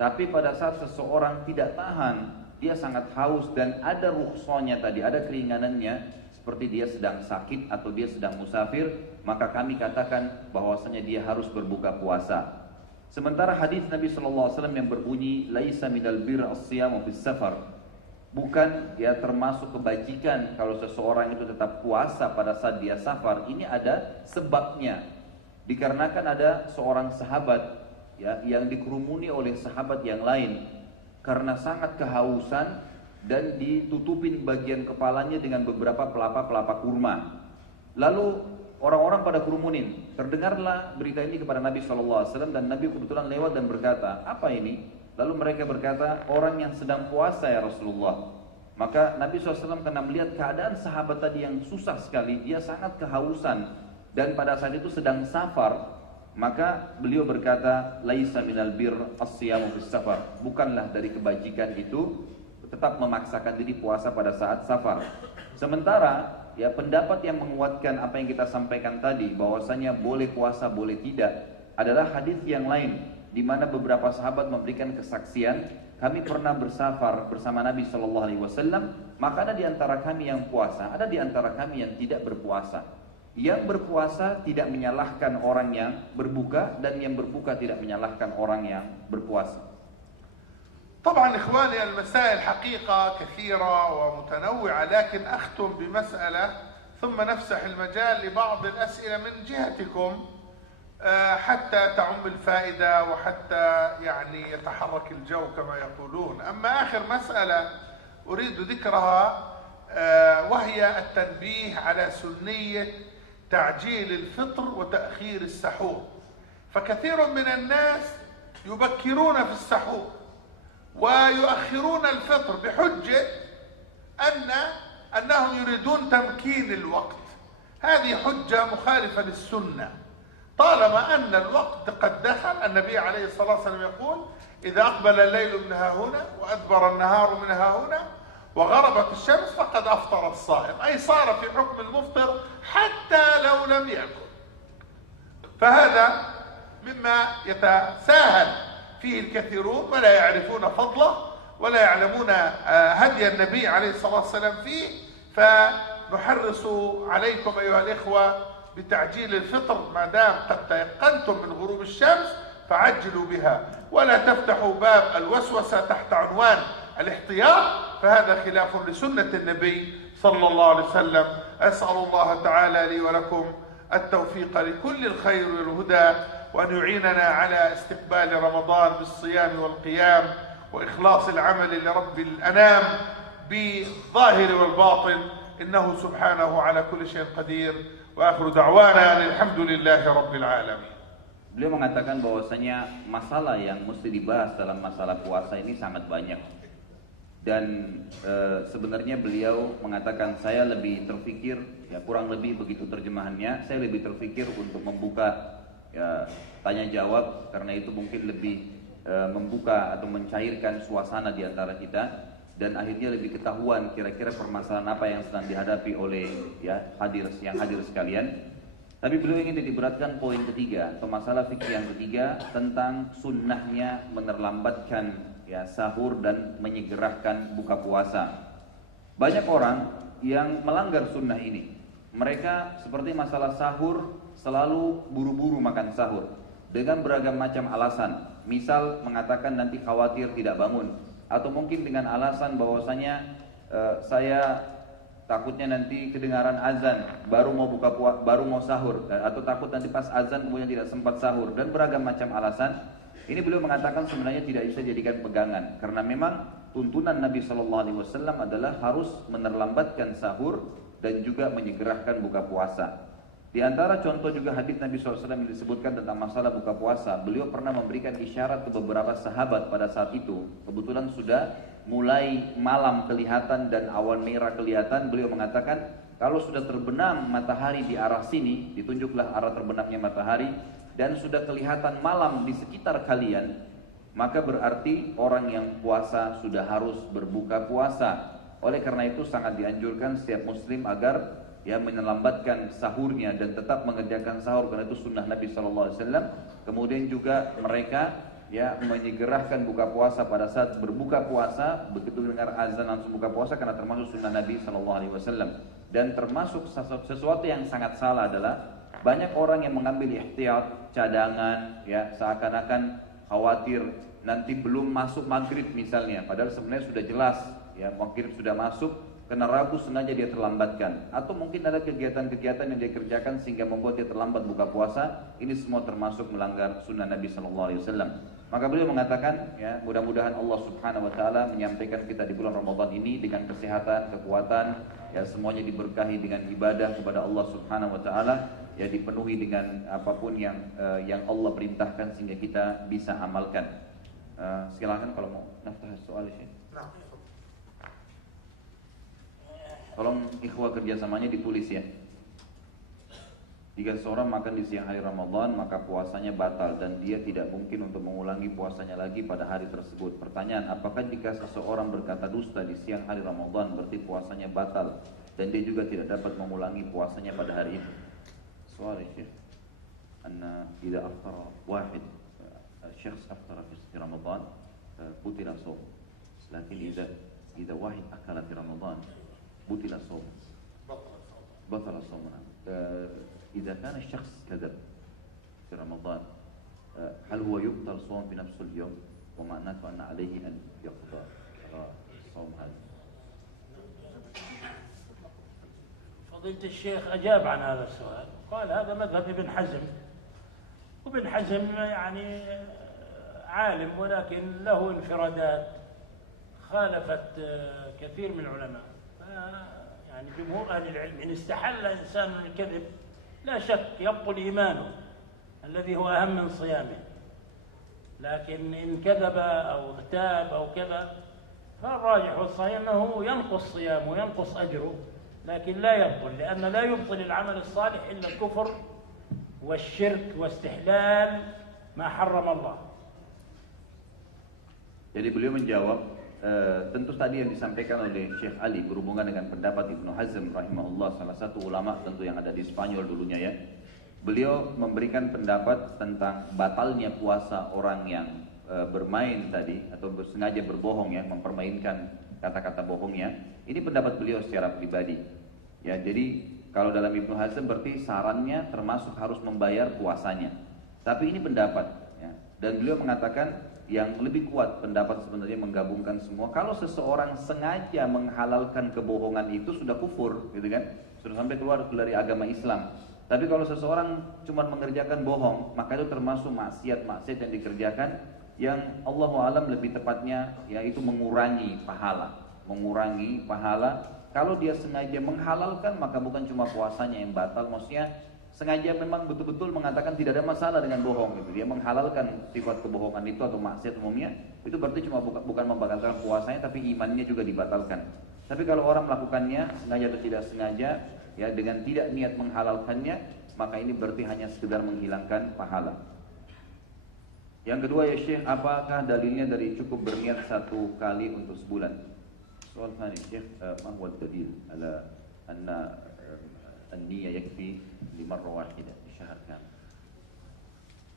Tapi pada saat seseorang tidak tahan, dia sangat haus dan ada rukhsahnya tadi, ada keringanannya, seperti dia sedang sakit atau dia sedang musafir, maka kami katakan bahwasanya dia harus berbuka puasa. Sementara hadis Nabi SAW yang berbunyi laisa minal birr as-siyamu fis safar, bukan ya termasuk kebajikan kalau seseorang itu tetap puasa pada saat dia safar. Ini ada sebabnya, dikarenakan ada seorang sahabat ya yang dikerumuni oleh sahabat yang lain karena sangat kehausan dan ditutupin bagian kepalanya dengan beberapa pelapa kurma. Lalu orang-orang pada kerumunin. Terdengarlah berita ini kepada Nabi SAW dan Nabi kebetulan lewat dan berkata, "Apa ini?" Lalu mereka berkata, "Orang yang sedang puasa ya Rasulullah." Maka Nabi SAW karena melihat keadaan sahabat tadi yang susah sekali, dia sangat kehausan dan pada saat itu sedang safar, maka beliau berkata, "Laisa minal birr as-siyamu fis safar." Bukanlah dari kebajikan itu tetap memaksakan diri puasa pada saat safar. Sementara ya pendapat yang menguatkan apa yang kita sampaikan tadi bahwasanya boleh puasa boleh tidak adalah hadis yang lain di mana beberapa sahabat memberikan kesaksian, kami pernah bersafar bersama Nabi SAW, maka ada di antara kami yang puasa, ada di antara kami yang tidak berpuasa. Yang berpuasa tidak menyalahkan orang yang berbuka dan yang berbuka tidak menyalahkan orang yang berpuasa. طبعا إخواني المسائل حقيقة كثيرة ومتنوعة، لكن أختم بمسألة ثم نفسح المجال لبعض الأسئلة من جهتكم حتى تعم الفائدة وحتى يعني يتحرك الجو كما يقولون. أما آخر مسألة أريد ذكرها وهي التنبيه على سنية تعجيل الفطر وتأخير السحور. فكثير من الناس يبكرون في السحور ويؤخرون الفطر بحجة أنهم يريدون تمكين الوقت. هذه حجة مخالفة للسنة، طالما أن الوقت قد دخل. النبي عليه الصلاة والسلام يقول: إذا أقبل الليل من ها هنا وأدبر النهار من ها هنا وغربت الشمس فقد أفطر الصائم، أي صار في حكم المفطر حتى لو لم يأكل. فهذا مما يتساهل فيه الكثيرون ولا يعرفون فضله ولا يعلمون هدي النبي عليه الصلاة والسلام فيه. فنحرص عليكم أيها الإخوة بتعجيل الفطر ما دام قد تيقنتم من غروب الشمس فعجلوا بها، ولا تفتحوا باب الوسوسة تحت عنوان الاحتياط، فهذا خلاف لسنة النبي صلى الله عليه وسلم. أسأل الله تعالى لي ولكم التوفيق لكل الخير والهدى، وأن يعيننا على استقبال رمضان بالصيام والقيام وإخلاص العمل لرب الأنام بالظاهر والباطن، إنه سبحانه على كل شيء قدير. وآخر دعوانا أن الحمد لله رب العالمين. Beliau mengatakan bahwasanya masalah yang mesti dibahas dalam masalah puasa ini sangat banyak. Dan sebenarnya beliau mengatakan saya lebih terfikir, ya kurang lebih begitu terjemahannya, saya lebih terfikir untuk membuka ya, tanya jawab, karena itu mungkin lebih membuka atau mencairkan suasana di antara kita, dan akhirnya lebih ketahuan kira-kira permasalahan apa yang sedang dihadapi oleh ya yang hadir sekalian. Tapi beliau ingin diberatkan poin ketiga atau masalah fikih yang ketiga tentang sunnahnya menerlambatkan ya sahur dan menyegerakan buka puasa. Banyak orang yang melanggar sunnah ini. Mereka seperti masalah sahur selalu buru-buru makan sahur dengan beragam macam alasan. Misal mengatakan nanti khawatir tidak bangun, atau mungkin dengan alasan bahwasanya saya takutnya nanti kedengaran azan baru mau sahur, atau takut nanti pas azan kemudian tidak sempat sahur, dan beragam macam alasan. Ini beliau mengatakan sebenarnya tidak bisa jadikan pegangan, karena memang tuntunan Nabi SAW adalah harus menerlambatkan sahur dan juga menyegerakan buka puasa. Di antara contoh juga hadis Nabi SAW yang disebutkan tentang masalah buka puasa, beliau pernah memberikan isyarat ke beberapa sahabat pada saat itu. Kebetulan sudah mulai malam kelihatan dan awan merah kelihatan. Beliau mengatakan kalau sudah terbenam matahari di arah sini, ditunjuklah arah terbenamnya matahari, dan sudah kelihatan malam di sekitar kalian, maka berarti orang yang puasa sudah harus berbuka puasa. Oleh karena itu sangat dianjurkan setiap muslim agar ya menyelamatkan sahurnya dan tetap mengerjakan sahur, karena itu sunnah Nabi SAW. Kemudian juga mereka ya menyegerakan buka puasa pada saat berbuka puasa, begitu dengar azan langsung buka puasa, karena termasuk sunnah Nabi SAW. Dan termasuk sesuatu yang sangat salah adalah banyak orang yang mengambil ihtiyat cadangan, ya seakan-akan khawatir nanti belum masuk maghrib misalnya, padahal sebenarnya sudah jelas ya maghrib sudah masuk, karena ragu sengaja dia terlambatkan, atau mungkin ada kegiatan-kegiatan yang dia kerjakan sehingga membuat dia terlambat buka puasa. Ini semua termasuk melanggar sunnah Nabi SAW. Maka beliau mengatakan ya mudah-mudahan Allah Subhanahu Wa Taala menyampaikan kita di bulan Ramadan ini dengan kesehatan, kekuatan, ya semuanya diberkahi dengan ibadah kepada Allah Subhanahu Wa Taala, ya dipenuhi dengan apapun yang Allah perintahkan sehingga kita bisa amalkan. Silakan kalau mau naftah soal ini. Tolong ikhwah kerjasamanya ditulis ya. Jika seorang makan di siang hari Ramadan, maka puasanya batal dan dia tidak mungkin untuk mengulangi puasanya lagi pada hari tersebut. Pertanyaan, apakah jika seseorang berkata dusta di siang hari Ramadan berarti puasanya batal dan dia juga tidak dapat mengulangi puasanya pada hari itu? Soal Syekh, anna idza aftara wahid syakhs aftara fi Ramadan butila shaum. Lakin idza wahid akala fi Ramadan بطل الصوم بطل الصوم. إذا كان الشخص كذب في رمضان هل هو يبطل صوم في نفس اليوم ومعناته أن عليه أن يقضى الصوم هذا؟ فضيلة الشيخ أجاب عن هذا السؤال، قال هذا مذهب ابن حزم، وابن حزم يعني عالم ولكن له انفرادات خالفت كثير من العلماء. يعني جمهور أهل العلم إن استحل إنسان الكذب لا شك يبطل إيمانه الذي هو أهم من صيامه، لكن إن كذب أو اغتاب أو كذا فالراجح والصحيح أنه ينقص صيامه وينقص أجره، لكن لا يبطل، لأن لا يبطل العمل الصالح إلا الكفر والشرك واستحلال ما حرم الله. Jadi beliau menjawab, tentu tadi yang disampaikan oleh Syekh Ali berhubungan dengan pendapat Ibnu Hazm rahimahullah, salah satu ulama tentu yang ada di Spanyol dulunya ya. Beliau memberikan pendapat tentang batalnya puasa orang yang bermain tadi atau sengaja berbohong ya, mempermainkan kata-kata bohongnya. Ini pendapat beliau secara pribadi. Ya, jadi kalau dalam Ibnu Hazm berarti sarannya termasuk harus membayar puasanya. Tapi ini pendapat ya. Dan beliau mengatakan yang lebih kuat pendapat sebenarnya menggabungkan semua. Kalau seseorang sengaja menghalalkan kebohongan itu sudah kufur, gitu kan? Sudah sampai keluar dari agama Islam. Tapi kalau seseorang cuma mengerjakan bohong, maka itu termasuk maksiat-maksiat yang dikerjakan yang Allahu a'lam lebih tepatnya yaitu mengurangi pahala. mengurangi pahala. Kalau dia sengaja menghalalkan, maka bukan cuma puasanya yang batal, maksudnya sengaja memang betul-betul mengatakan tidak ada masalah dengan bohong gitu. Dia menghalalkan sifat kebohongan itu atau maksiat umumnya, itu berarti cuma bukan membatalkan puasanya, tapi imannya juga dibatalkan. Tapi kalau orang melakukannya sengaja atau tidak sengaja, ya dengan tidak niat menghalalkannya, maka ini berarti hanya sekedar menghilangkan pahala. Yang kedua ya Syekh, apakah dalilnya dari cukup berniat 1 kali untuk sebulan? Soal tadi Syekh, ma huwa dalil ala anna an-niyya yakfi limarra wahida di syahr kamil?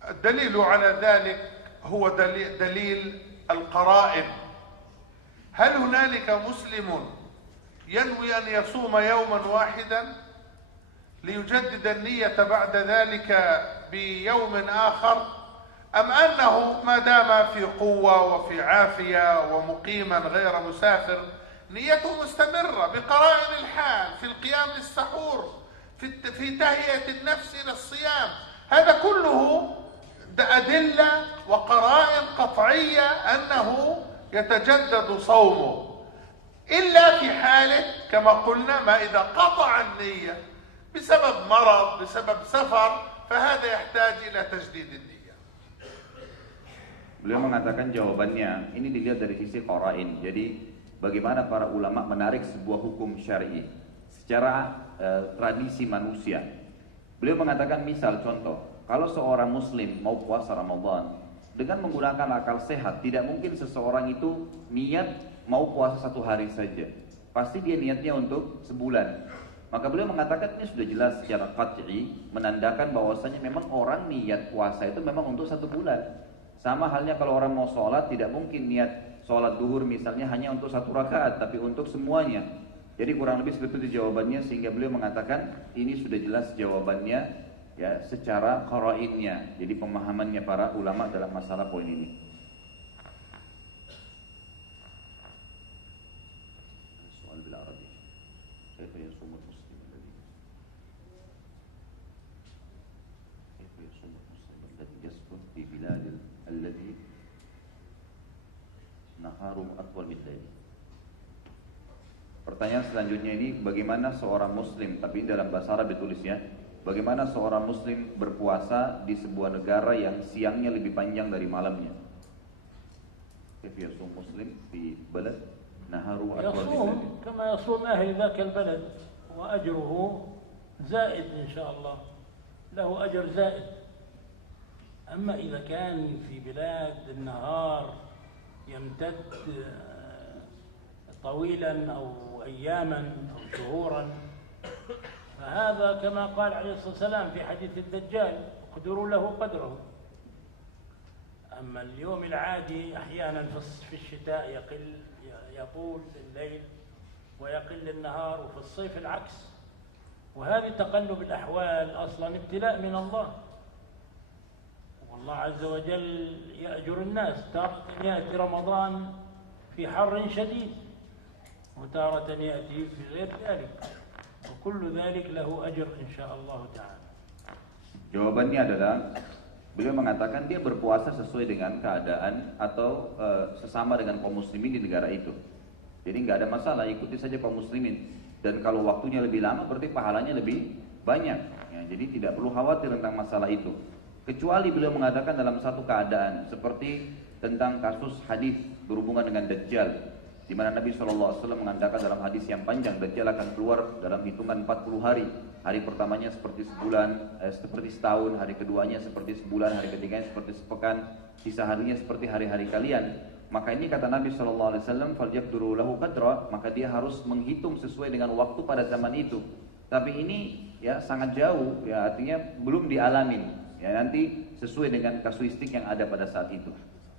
الدليل على ذلك هو دليل القرائن. هل هنالك مسلم ينوي أن يصوم يوما واحدا ليجدد النية بعد ذلك بيوم آخر، أم أنه ما دام في قوة وفي عافية ومقيما غير مسافر نيته مستمرة بقرائن الحال، في القيام للسحور، في تهيئة النفس إلى الصيام. هذا كله أدلة وقرائن قطعية أنه يتجدد صومه، إلا في حالة كما قلنا ما إذا قطع النية بسبب مرض بسبب سفر، فهذا يحتاج إلى تجديد النية. Beliau mengatakan jawabannya ini dilihat dari sisi qarain. Jadi bagaimana para ulama menarik sebuah hukum syar'i secara tradisi manusia. Beliau mengatakan misal contoh, kalau seorang muslim mau puasa Ramadan dengan menggunakan akal sehat, tidak mungkin seseorang itu niat mau puasa 1 hari saja. Pasti dia niatnya untuk sebulan. Maka beliau mengatakan ini sudah jelas secara qat'i menandakan bahwasanya memang orang niat puasa itu memang untuk 1 bulan. Sama halnya kalau orang mau sholat, tidak mungkin niat sholat duhur misalnya hanya untuk 1 rakaat, tapi untuk semuanya. Jadi kurang lebih seperti itu jawabannya, sehingga beliau mengatakan ini sudah jelas jawabannya ya secara qarainnya. Jadi pemahamannya para ulama dalam masalah poin ini. Soal bil Arabi. Kaifa yasumul muslim alladhi Kaifa yasumul muslim alladhi yasbut fi biladil alladhi naharum atwal min layl. Pertanyaan selanjutnya ini, bagaimana seorang muslim, tapi dalam bahasa Arab ditulisnya, bagaimana seorang muslim berpuasa di sebuah negara yang siangnya lebih panjang dari malamnya? Kaifa yasum muslim fi balad naharu atwal min layl? يصوم كما يصوم أهل ذاك البلد وأجره زائد إن شاء الله، له أجر زائد. أما إذا كان في بلاد النهار يمتد طويلا أو أياما أو شهورا، فهذا كما قال عليه الصلاة والسلام في حديث الدجال: اقدروا له قدره. أما اليوم العادي أحيانا في الشتاء يطول في الليل ويقل النهار، وفي الصيف العكس. وهذه تقلب الأحوال أصلا ابتلاء من الله، والله عز وجل يأجر الناس. تارة يأتي رمضان في حر شديد، وتارة يأتي في غير ذلك، وكل ذلك له أجر إن شاء الله تعالى. Jawabannya adalah beliau mengatakan dia berpuasa sesuai dengan keadaan atau sesama dengan kaum muslimin di negara itu. Jadi nggak ada masalah, ikuti saja kaum muslimin. Dan kalau waktunya lebih lama berarti pahalanya lebih banyak. Ya, jadi tidak perlu khawatir tentang masalah itu. Kecuali beliau mengatakan dalam satu keadaan seperti tentang kasus hadis berhubungan dengan Dajjal, di mana Nabi SAW mengatakan dalam hadis yang panjang, Dajjal akan keluar dalam hitungan 40 hari. Hari pertamanya seperti sebulan, seperti setahun, hari keduanya seperti sebulan, hari ketiganya seperti sepekan, sisa harinya seperti hari-hari kalian. Maka ini kata Nabi SAW, falyaqdiru lahu qadra, maka dia harus menghitung sesuai dengan waktu pada zaman itu. Tapi ini ya sangat jauh, ya artinya belum dialamin. Ya nanti sesuai dengan kasuistik yang ada pada saat itu.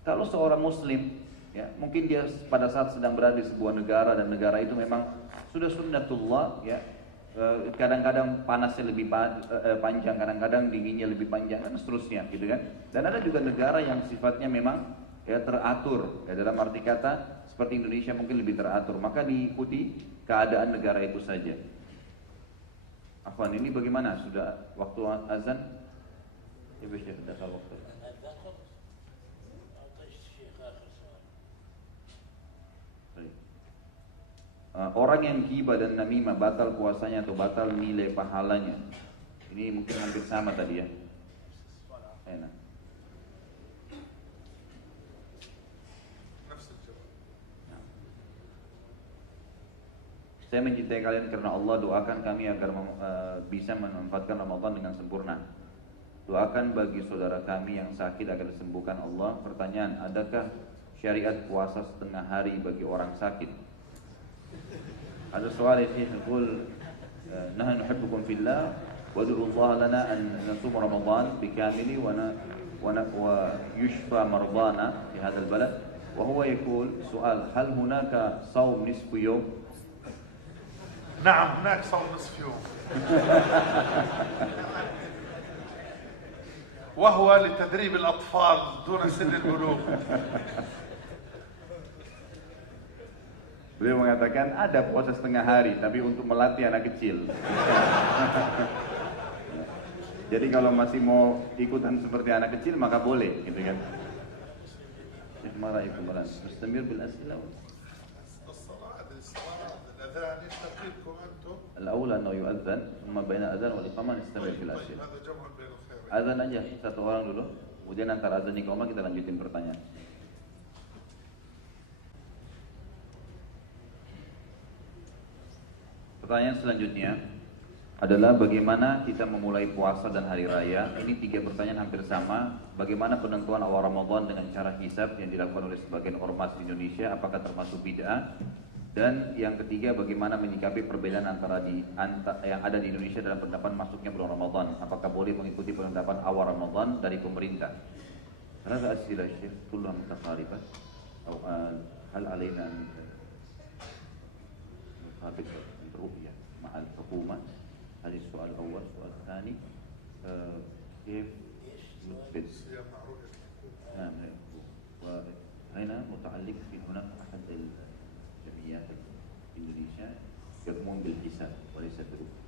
Kalau seorang muslim, ya mungkin dia pada saat sedang berada di sebuah negara dan negara itu memang sudah sunnatullah, ya kadang-kadang panasnya lebih panjang, kadang-kadang dinginnya lebih panjang dan seterusnya, gitu kan. Dan ada juga negara yang sifatnya memang ya teratur, ya dalam arti kata seperti Indonesia mungkin lebih teratur, maka diikuti keadaan negara itu saja. Afwan, ini bagaimana? Sudah waktu azan? Ya bisa, sudah waktu. orang yang ghibah dan namimah batal puasanya atau batal nilai pahalanya. Ini mungkin hampir sama tadi ya. Enak. Saya mencintai kalian karena Allah, doakan kami agar bisa memanfaatkan Ramadan dengan sempurna. Doakan bagi saudara kami yang sakit agar disembuhkan Allah. Pertanyaan, adakah syariat puasa setengah hari bagi orang sakit? Ada soal ini, yaqul nahnu nuhibbukum fillah wa ad'u Allah lana an nasum Ramadan bikamili wa yushfa mardana fi hadha albalad. Wa huwa yaqul soal, hal hunaka shaum nisfu yawm? نعم هناك صوم نصف يوم وهو لتدريب الأطفال دون سن البلوغ. Beliau mengatakan ada puasa setengah hari, tapi untuk melatih anak kecil. Jadi kalau masih mau ikutan seperti anak kecil maka boleh, gitu kan? Mustamir bil as'ilah. الأول أنه يؤذن ثم بين الأذان والإقامة نستمر في الأسئلة. Azan aja satu orang dulu, kemudian antara azan iqamah kita lanjutin pertanyaan. Pertanyaan selanjutnya adalah bagaimana kita memulai puasa dan hari raya. Ini 3 pertanyaan hampir sama. Bagaimana penentuan awal Ramadan dengan cara hisab yang dilakukan oleh sebagian ormas di Indonesia, apakah termasuk bid'ah? Dan yang ketiga, bagaimana menyikapi perbedaan antara yang ada di Indonesia dalam pendapat masuknya bulan Ramadan? Apakah boleh mengikuti pendapat awal Ramadan dari pemerintah? Hadza as'ila Syekh kulluha mutaqaribah atau hal alaina an nuthabit ru'yah ma'a al-hukumah? Hadis soal awal, soal thani كيف نثبت وهنا متعلق في هناك أحد الجمعيات في إندونيسيا يقومون بالحساب وليس بالرؤية،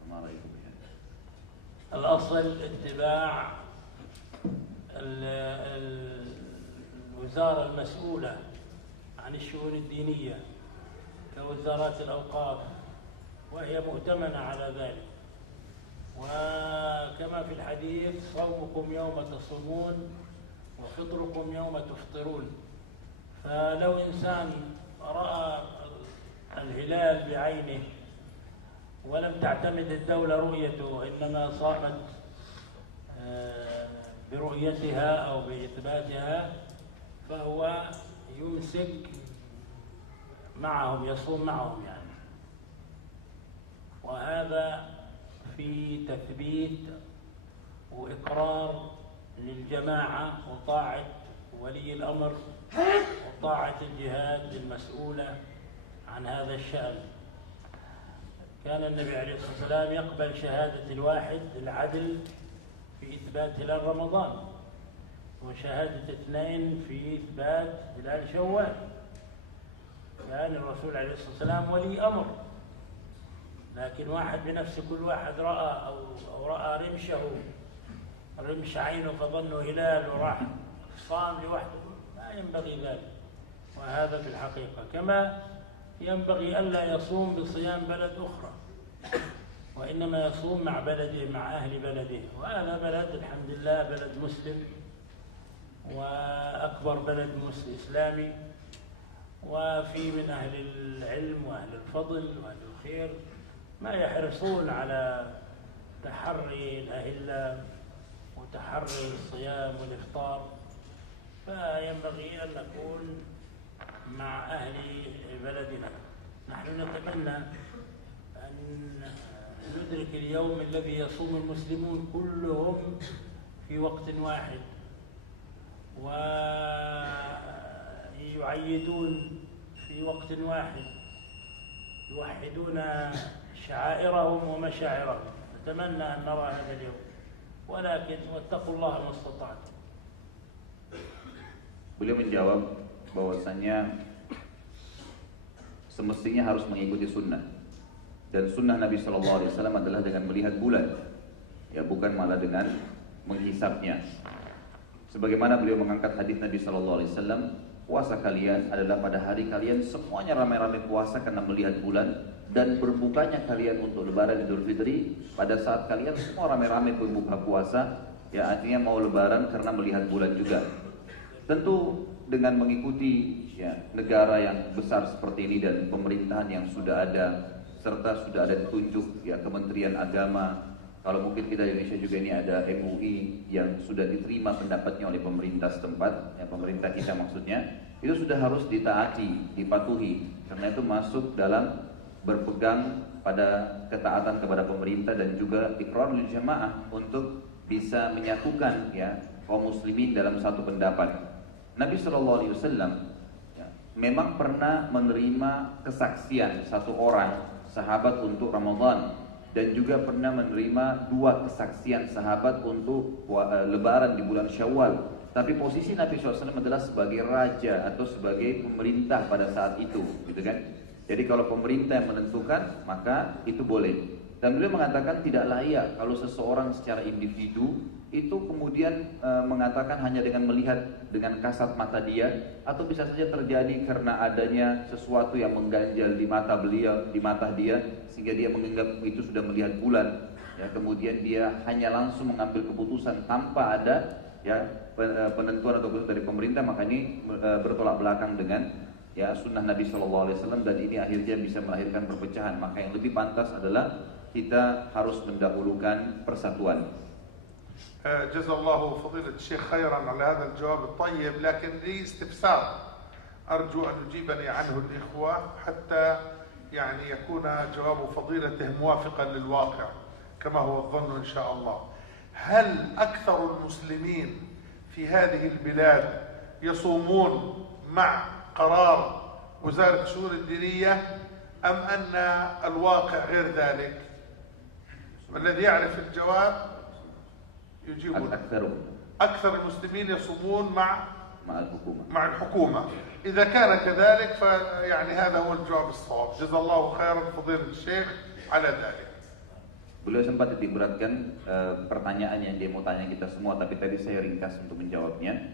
فما رأيكم بهذا؟ الأصل اتباع الوزارة المسؤولة عن الشؤون الدينية كوزارات الأوقاف، وهي مؤتمنة على ذلك. وكما في الحديث صومكم يوم تصومون وفطركم يوم تفطرون. فلو إنسان رأى الهلال بعينه ولم تعتمد الدولة رؤيته، إنما صامت برؤيتها أو بإثباتها، فهو يمسك معهم، يصوم معهم يعني. وهذا في تثبيت وإقرار للجماعة وطاعة ولي الأمر وطاعة الجهات المسؤولة عن هذا الشأن. كان النبي عليه الصلاة والسلام يقبل شهادة الواحد العدل في إثبات هلال رمضان، وشهادة 2 في إثبات هلال شوال. كان الرسول عليه الصلاة والسلام ولي أمر، لكن واحد بنفسه، كل واحد رأى أو رأى رمش عينه فظنه هلال وراح صام لوحده، ما ينبغي ذلك. وهذا في الحقيقة كما ينبغي ألا يصوم بصيام بلد أخرى، وإنما يصوم مع بلده، مع أهل بلده. وهذا بلد الحمد لله بلد مسلم وأكبر بلد إسلامي، وفي من أهل العلم وأهل الفضل وأهل الخير ما يحرصون على تحري الأهلة وتحري الصيام والإفطار. فينبغي أن نكون مع أهل بلدنا. نحن نتمنى أن ندرك اليوم الذي يصوم المسلمون كلهم في وقت واحد، ويعيدون في وقت واحد، يوحدون شعائرهم ومشاعرهم. نتمنى أن نرى هذا اليوم، ولكن واتقوا الله ما استطعتم. Beliau menjawab bahwasanya semestinya harus mengikuti sunnah, dan sunnah Nabi SAW adalah dengan melihat bulan, ya bukan malah dengan menghisapnya. Sebagaimana beliau mengangkat hadis Nabi SAW, puasa kalian adalah pada hari kalian semuanya ramai-ramai puasa karena melihat bulan, dan berbukanya kalian untuk lebaran Idul Fitri pada saat kalian semua ramai-ramai berbuka puasa, ya artinya mau lebaran karena melihat bulan juga. Tentu dengan mengikuti ya negara yang besar seperti ini dan pemerintahan yang sudah ada serta sudah ada ditunjuk ya Kementerian Agama. Kalau mungkin kita di Indonesia juga ini ada MUI yang sudah diterima pendapatnya oleh pemerintah setempat, ya pemerintah kita maksudnya, itu sudah harus ditaati, dipatuhi. Karena itu masuk dalam berpegang pada ketaatan kepada pemerintah dan juga iqrar lil jamaah untuk bisa menyatukan ya kaum muslimin dalam satu pendapat. Nabi SAW ya, memang pernah menerima kesaksian satu orang sahabat untuk Ramadan, dan juga pernah menerima 2 kesaksian sahabat untuk lebaran di bulan Syawal. Tapi posisi Nabi SAW adalah sebagai raja atau sebagai pemerintah pada saat itu, gitu kan? Jadi kalau pemerintah yang menentukan, maka itu boleh. Dan beliau mengatakan tidak layak kalau seseorang secara individu itu kemudian mengatakan hanya dengan melihat dengan kasat mata dia, atau bisa saja terjadi karena adanya sesuatu yang mengganjal di mata beliau, di mata dia, sehingga dia menganggap itu sudah melihat bulan. Ya, kemudian dia hanya langsung mengambil keputusan tanpa ada ya penentuan atau keputusan dari pemerintah, maka ini bertolak belakang dengan ya sunnah Nabi SAW, dan ini akhirnya bisa melahirkan perpecahan. Maka yang lebih pantas adalah kita harus mendahulukan persatuan. جزا الله فضيلة الشيخ خيرا على هذا الجواب الطيب، لكن لي استفسار أرجو أن يجيبني عنه الإخوة حتى يعني يكون جواب فضيلته موافقا للواقع كما هو الظن إن شاء الله. هل أكثر المسلمين في هذه البلاد يصومون مع قرار وزارة الشؤون الدينية أم أن الواقع غير ذلك؟ والذي يعرف الجواب يجيب. أكثر المسلمين يصومون مع الحكومة. إذا كان كذلك فيعني هذا هو الجواب الصواب. جزا الله خيرا فضيلة الشيخ على ذلك. Beliau sempat diberatkan pertanyaan yang dia mau tanya kita semua, tapi tadi saya ringkas untuk menjawabnya.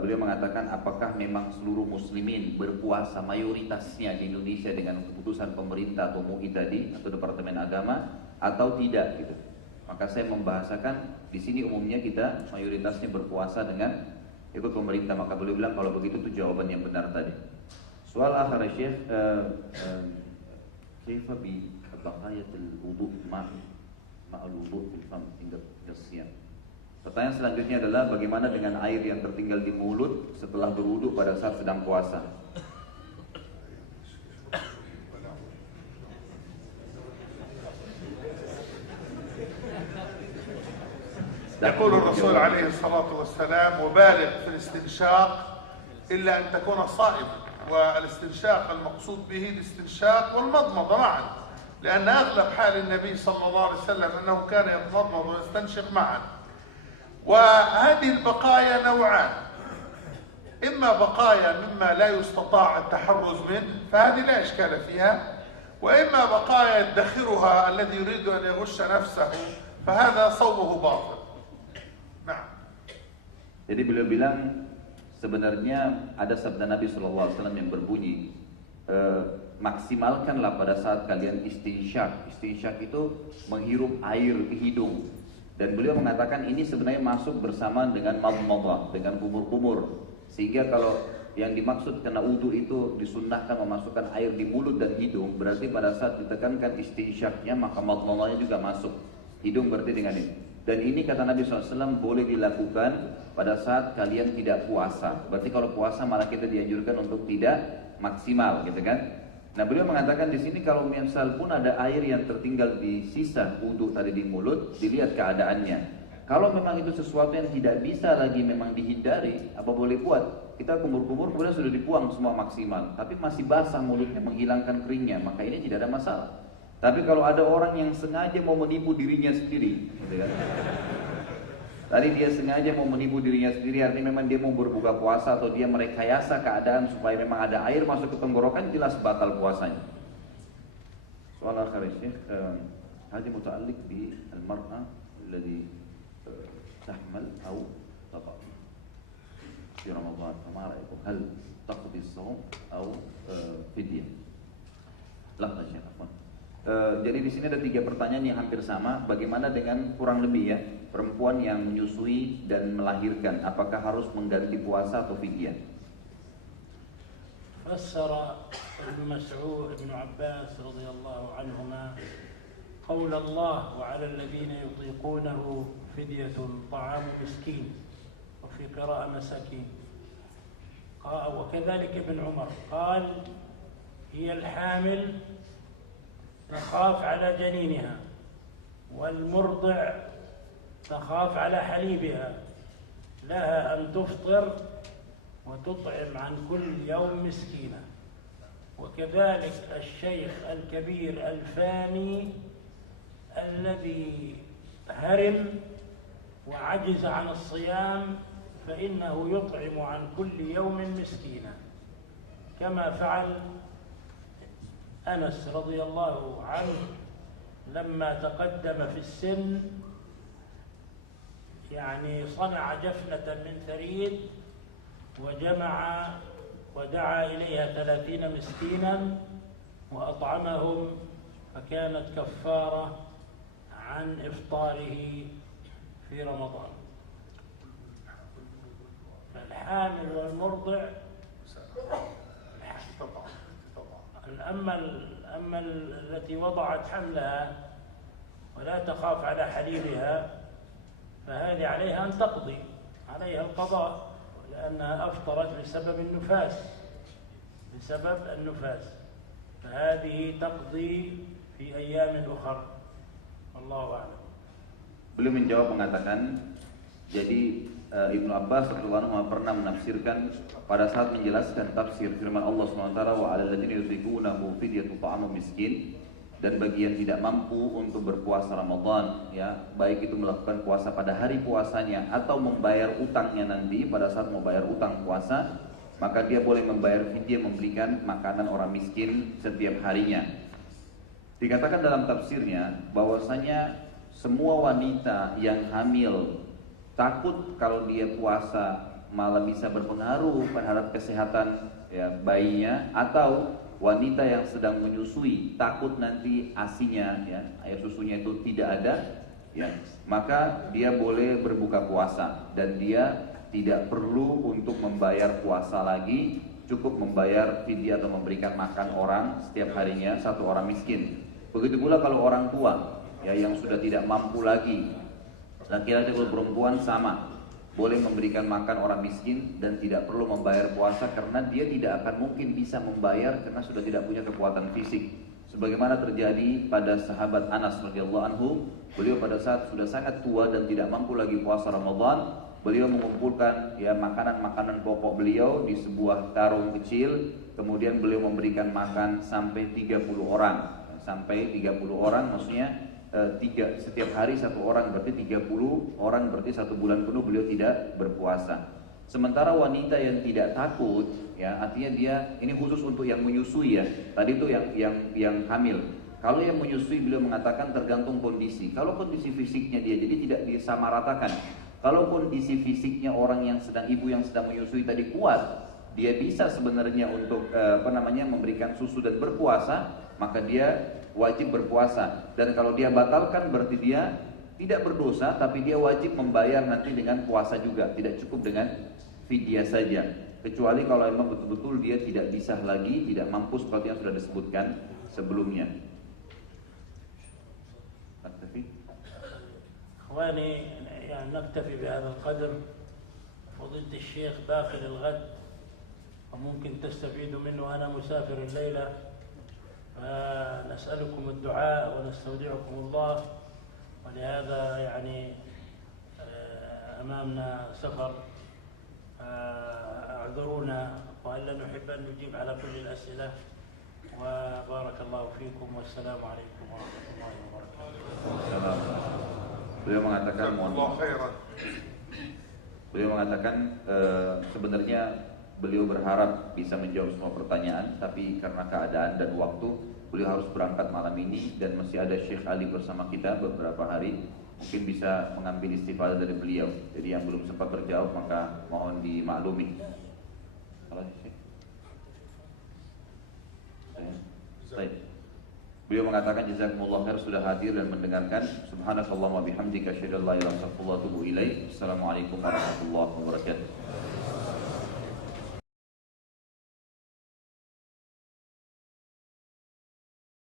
Beliau mengatakan apakah memang seluruh muslimin berpuasa mayoritasnya di Indonesia dengan keputusan pemerintah atau MUI tadi atau Departemen Agama atau tidak gitu. Maka saya membahasakan di sini umumnya kita mayoritasnya berpuasa dengan ikut pemerintah. Maka beliau bilang kalau begitu itu jawaban yang benar tadi. Soal akhir Syekh, kaifa bi bahayatul wudu ma'al wudu fil fam hingga siang. Pertanyaan selanjutnya adalah bagaimana dengan air yang tertinggal di mulut setelah berwudu pada saat sedang puasa? يقول الرسول عليه الصلاة والسلام وبالغ في الاستنشاق إلا أن تكون صائما، والاستنشاق المقصود به الاستنشاق والمضمضة معا، لأن أغلب حال النبي صلى الله عليه وسلم أنه كان يتمضمض ويستنشق معا. وهذه البقايا نوعان، إما بقايا مما لا يستطاع التحرز منه فهذه لا إشكال فيها، وإما بقايا يدخرها الذي يريد أن يغش نفسه فهذا صومه باطل. Jadi beliau bilang sebenarnya ada sabda Nabi SAW yang berbunyi maksimalkanlah pada saat kalian istinsyak. Istinsyak itu menghirup air ke hidung. Dan beliau mengatakan ini sebenarnya masuk bersamaan dengan madmadah, dengan kumur-kumur. Sehingga kalau yang dimaksud kena wudu itu disunnahkan memasukkan air di mulut dan hidung, berarti pada saat ditekankan istinsyaknya maka madmadahnya juga masuk. Hidung berarti dengan ini. Dan ini kata Nabi SAW boleh dilakukan pada saat kalian tidak puasa. Berarti kalau puasa malah kita dianjurkan untuk tidak maksimal, gitu kan? Nah beliau mengatakan di sini kalau misal pun ada air yang tertinggal di sisa wudu tadi di mulut, dilihat keadaannya. Kalau memang itu sesuatu yang tidak bisa lagi memang dihindari, apa boleh buat? Kita kumur-kumur kemudian sudah dibuang semua maksimal, tapi masih basah mulutnya menghilangkan keringnya, maka ini tidak ada masalah. Tapi kalau ada orang yang sengaja mau menipu dirinya sendiri, gitu kan? Tadi dia sengaja mau menipu dirinya sendiri, artinya memang dia mau berbuka puasa atau dia merekayasa keadaan supaya memang ada air masuk ke tenggorokan, jelas batal puasanya. Soal akhir Syekh, hadi muta'alliq bi al-mar'a alladhi tahmal atau taqa. في رمضان فما رأيكم هل تقضي الصوم أو فدية؟ Lafaz Syekh Afwan. Jadi di sini ada 3 pertanyaan yang hampir sama. Bagaimana dengan kurang lebih ya perempuan yang menyusui dan melahirkan, apakah harus mengganti puasa atau fidyah? فسر ابن مسعود ابن عباس رضي الله عنهما قول الله وعلى الذين يطيقونه فدية طعام مسكين وفي قراءة مساكين وكذلك ابن عمر قال هي الحامل تخاف على جنينها والمرضع تخاف على حليبها لها أن تفطر وتطعم عن كل يوم مسكينة وكذلك الشيخ الكبير الفاني الذي هرم وعجز عن الصيام فإنه يطعم عن كل يوم مسكينا كما فعل أنس رضي الله عنه لما تقدم في السن يعني صنع جفنة من ثريد وجمع ودعا إليها 30 مسكينا وأطعمهم فكانت كفارة عن إفطاره في رمضان. الحامل والمرضع أما التي وضعت حملها ولا تخاف على حليبها فهذه عليها أن تقضي عليها القضاء لأنها أفطرت بسبب النفاس فهذه تقضي في أيام أخرى والله أعلم. Beliau menjawab mengatakan, jadi Ibnu Abbas radhiyallahu anhu pernah menafsirkan pada saat menjelaskan tafsir firman Allah SWT wa 'alal ladzina yutiqunahu fidyatun ta'amu miskin, dan bagi yang tidak mampu untuk berpuasa Ramadan ya, baik itu melakukan puasa pada hari puasanya atau membayar utangnya nanti pada saat mau bayar utang puasa, maka dia boleh membayar fidyah memberikan makanan orang miskin setiap harinya. Dikatakan dalam tafsirnya bahwasanya semua wanita yang hamil takut kalau dia puasa malah bisa berpengaruh terhadap kesehatan ya, bayinya, atau wanita yang sedang menyusui takut nanti asinya ya, air susunya itu tidak ada ya, maka dia boleh berbuka puasa dan dia tidak perlu untuk membayar puasa lagi, cukup membayar fidyah atau memberikan makan orang setiap harinya satu orang miskin. Begitu pula kalau orang tua ya yang sudah tidak mampu lagi, laki-laki atau perempuan sama, boleh memberikan makan orang miskin dan tidak perlu membayar puasa karena dia tidak akan mungkin bisa membayar karena sudah tidak punya kekuatan fisik. Sebagaimana terjadi pada sahabat Anas radhiyallahu anhu, beliau pada saat sudah sangat tua dan tidak mampu lagi puasa Ramadan, beliau mengumpulkan ya makanan-makanan pokok beliau di sebuah karung kecil, kemudian beliau memberikan makan sampai 30 orang. Sampai 30 orang maksudnya setiap hari satu orang, berarti 30 orang, berarti 1 bulan penuh beliau tidak berpuasa. Sementara wanita yang tidak takut ya, artinya dia ini khusus untuk yang menyusui ya, tadi itu yang hamil. Kalau yang menyusui beliau mengatakan tergantung kondisi. Kalau kondisi fisiknya dia jadi tidak disamaratakan. Kalau kondisi fisiknya orang yang sedang, ibu yang sedang menyusui tadi kuat, dia bisa sebenarnya untuk memberikan susu dan berpuasa, maka dia wajib berpuasa. Dan kalau dia batalkan berarti dia tidak berdosa, tapi dia wajib membayar nanti dengan puasa juga, tidak cukup dengan fidyah saja. Kecuali kalau memang betul-betul dia tidak bisa lagi, tidak mampu seperti yang sudah disebutkan sebelumnya. إخواني يعني نكتفي بهذا القدر. فضيلة الشيخ داخل الغد وممكن تستفيدوا منه، أنا مسافر الليلة، فنسألكم الدعاء ونستودعكم الله، ولهذا يعني أمامنا سفر، اعذرونا وألا نحب أن نجيب على كل الأسئلة، وبارك الله فيكم والسلام عليكم ورحمة الله وبركاته. Beliau mengatakan sebenarnya beliau berharap bisa menjawab semua pertanyaan, tapi karena keadaan dan waktu beliau harus berangkat malam ini dan masih ada Syekh Ali bersama kita beberapa hari. mungkin bisa mengambil istifadah dari beliau. Jadi yang belum sempat terjawab maka mohon dimaklumi. Baik. Beliau mengatakan jazakumullah khair sudah hadir dan mendengarkan. Subhanakallahumma bihamdika asyhadu an la ilaha illa anta astaghfiruka wa atubu ilaik. Assalamualaikum warahmatullahi wabarakatuh.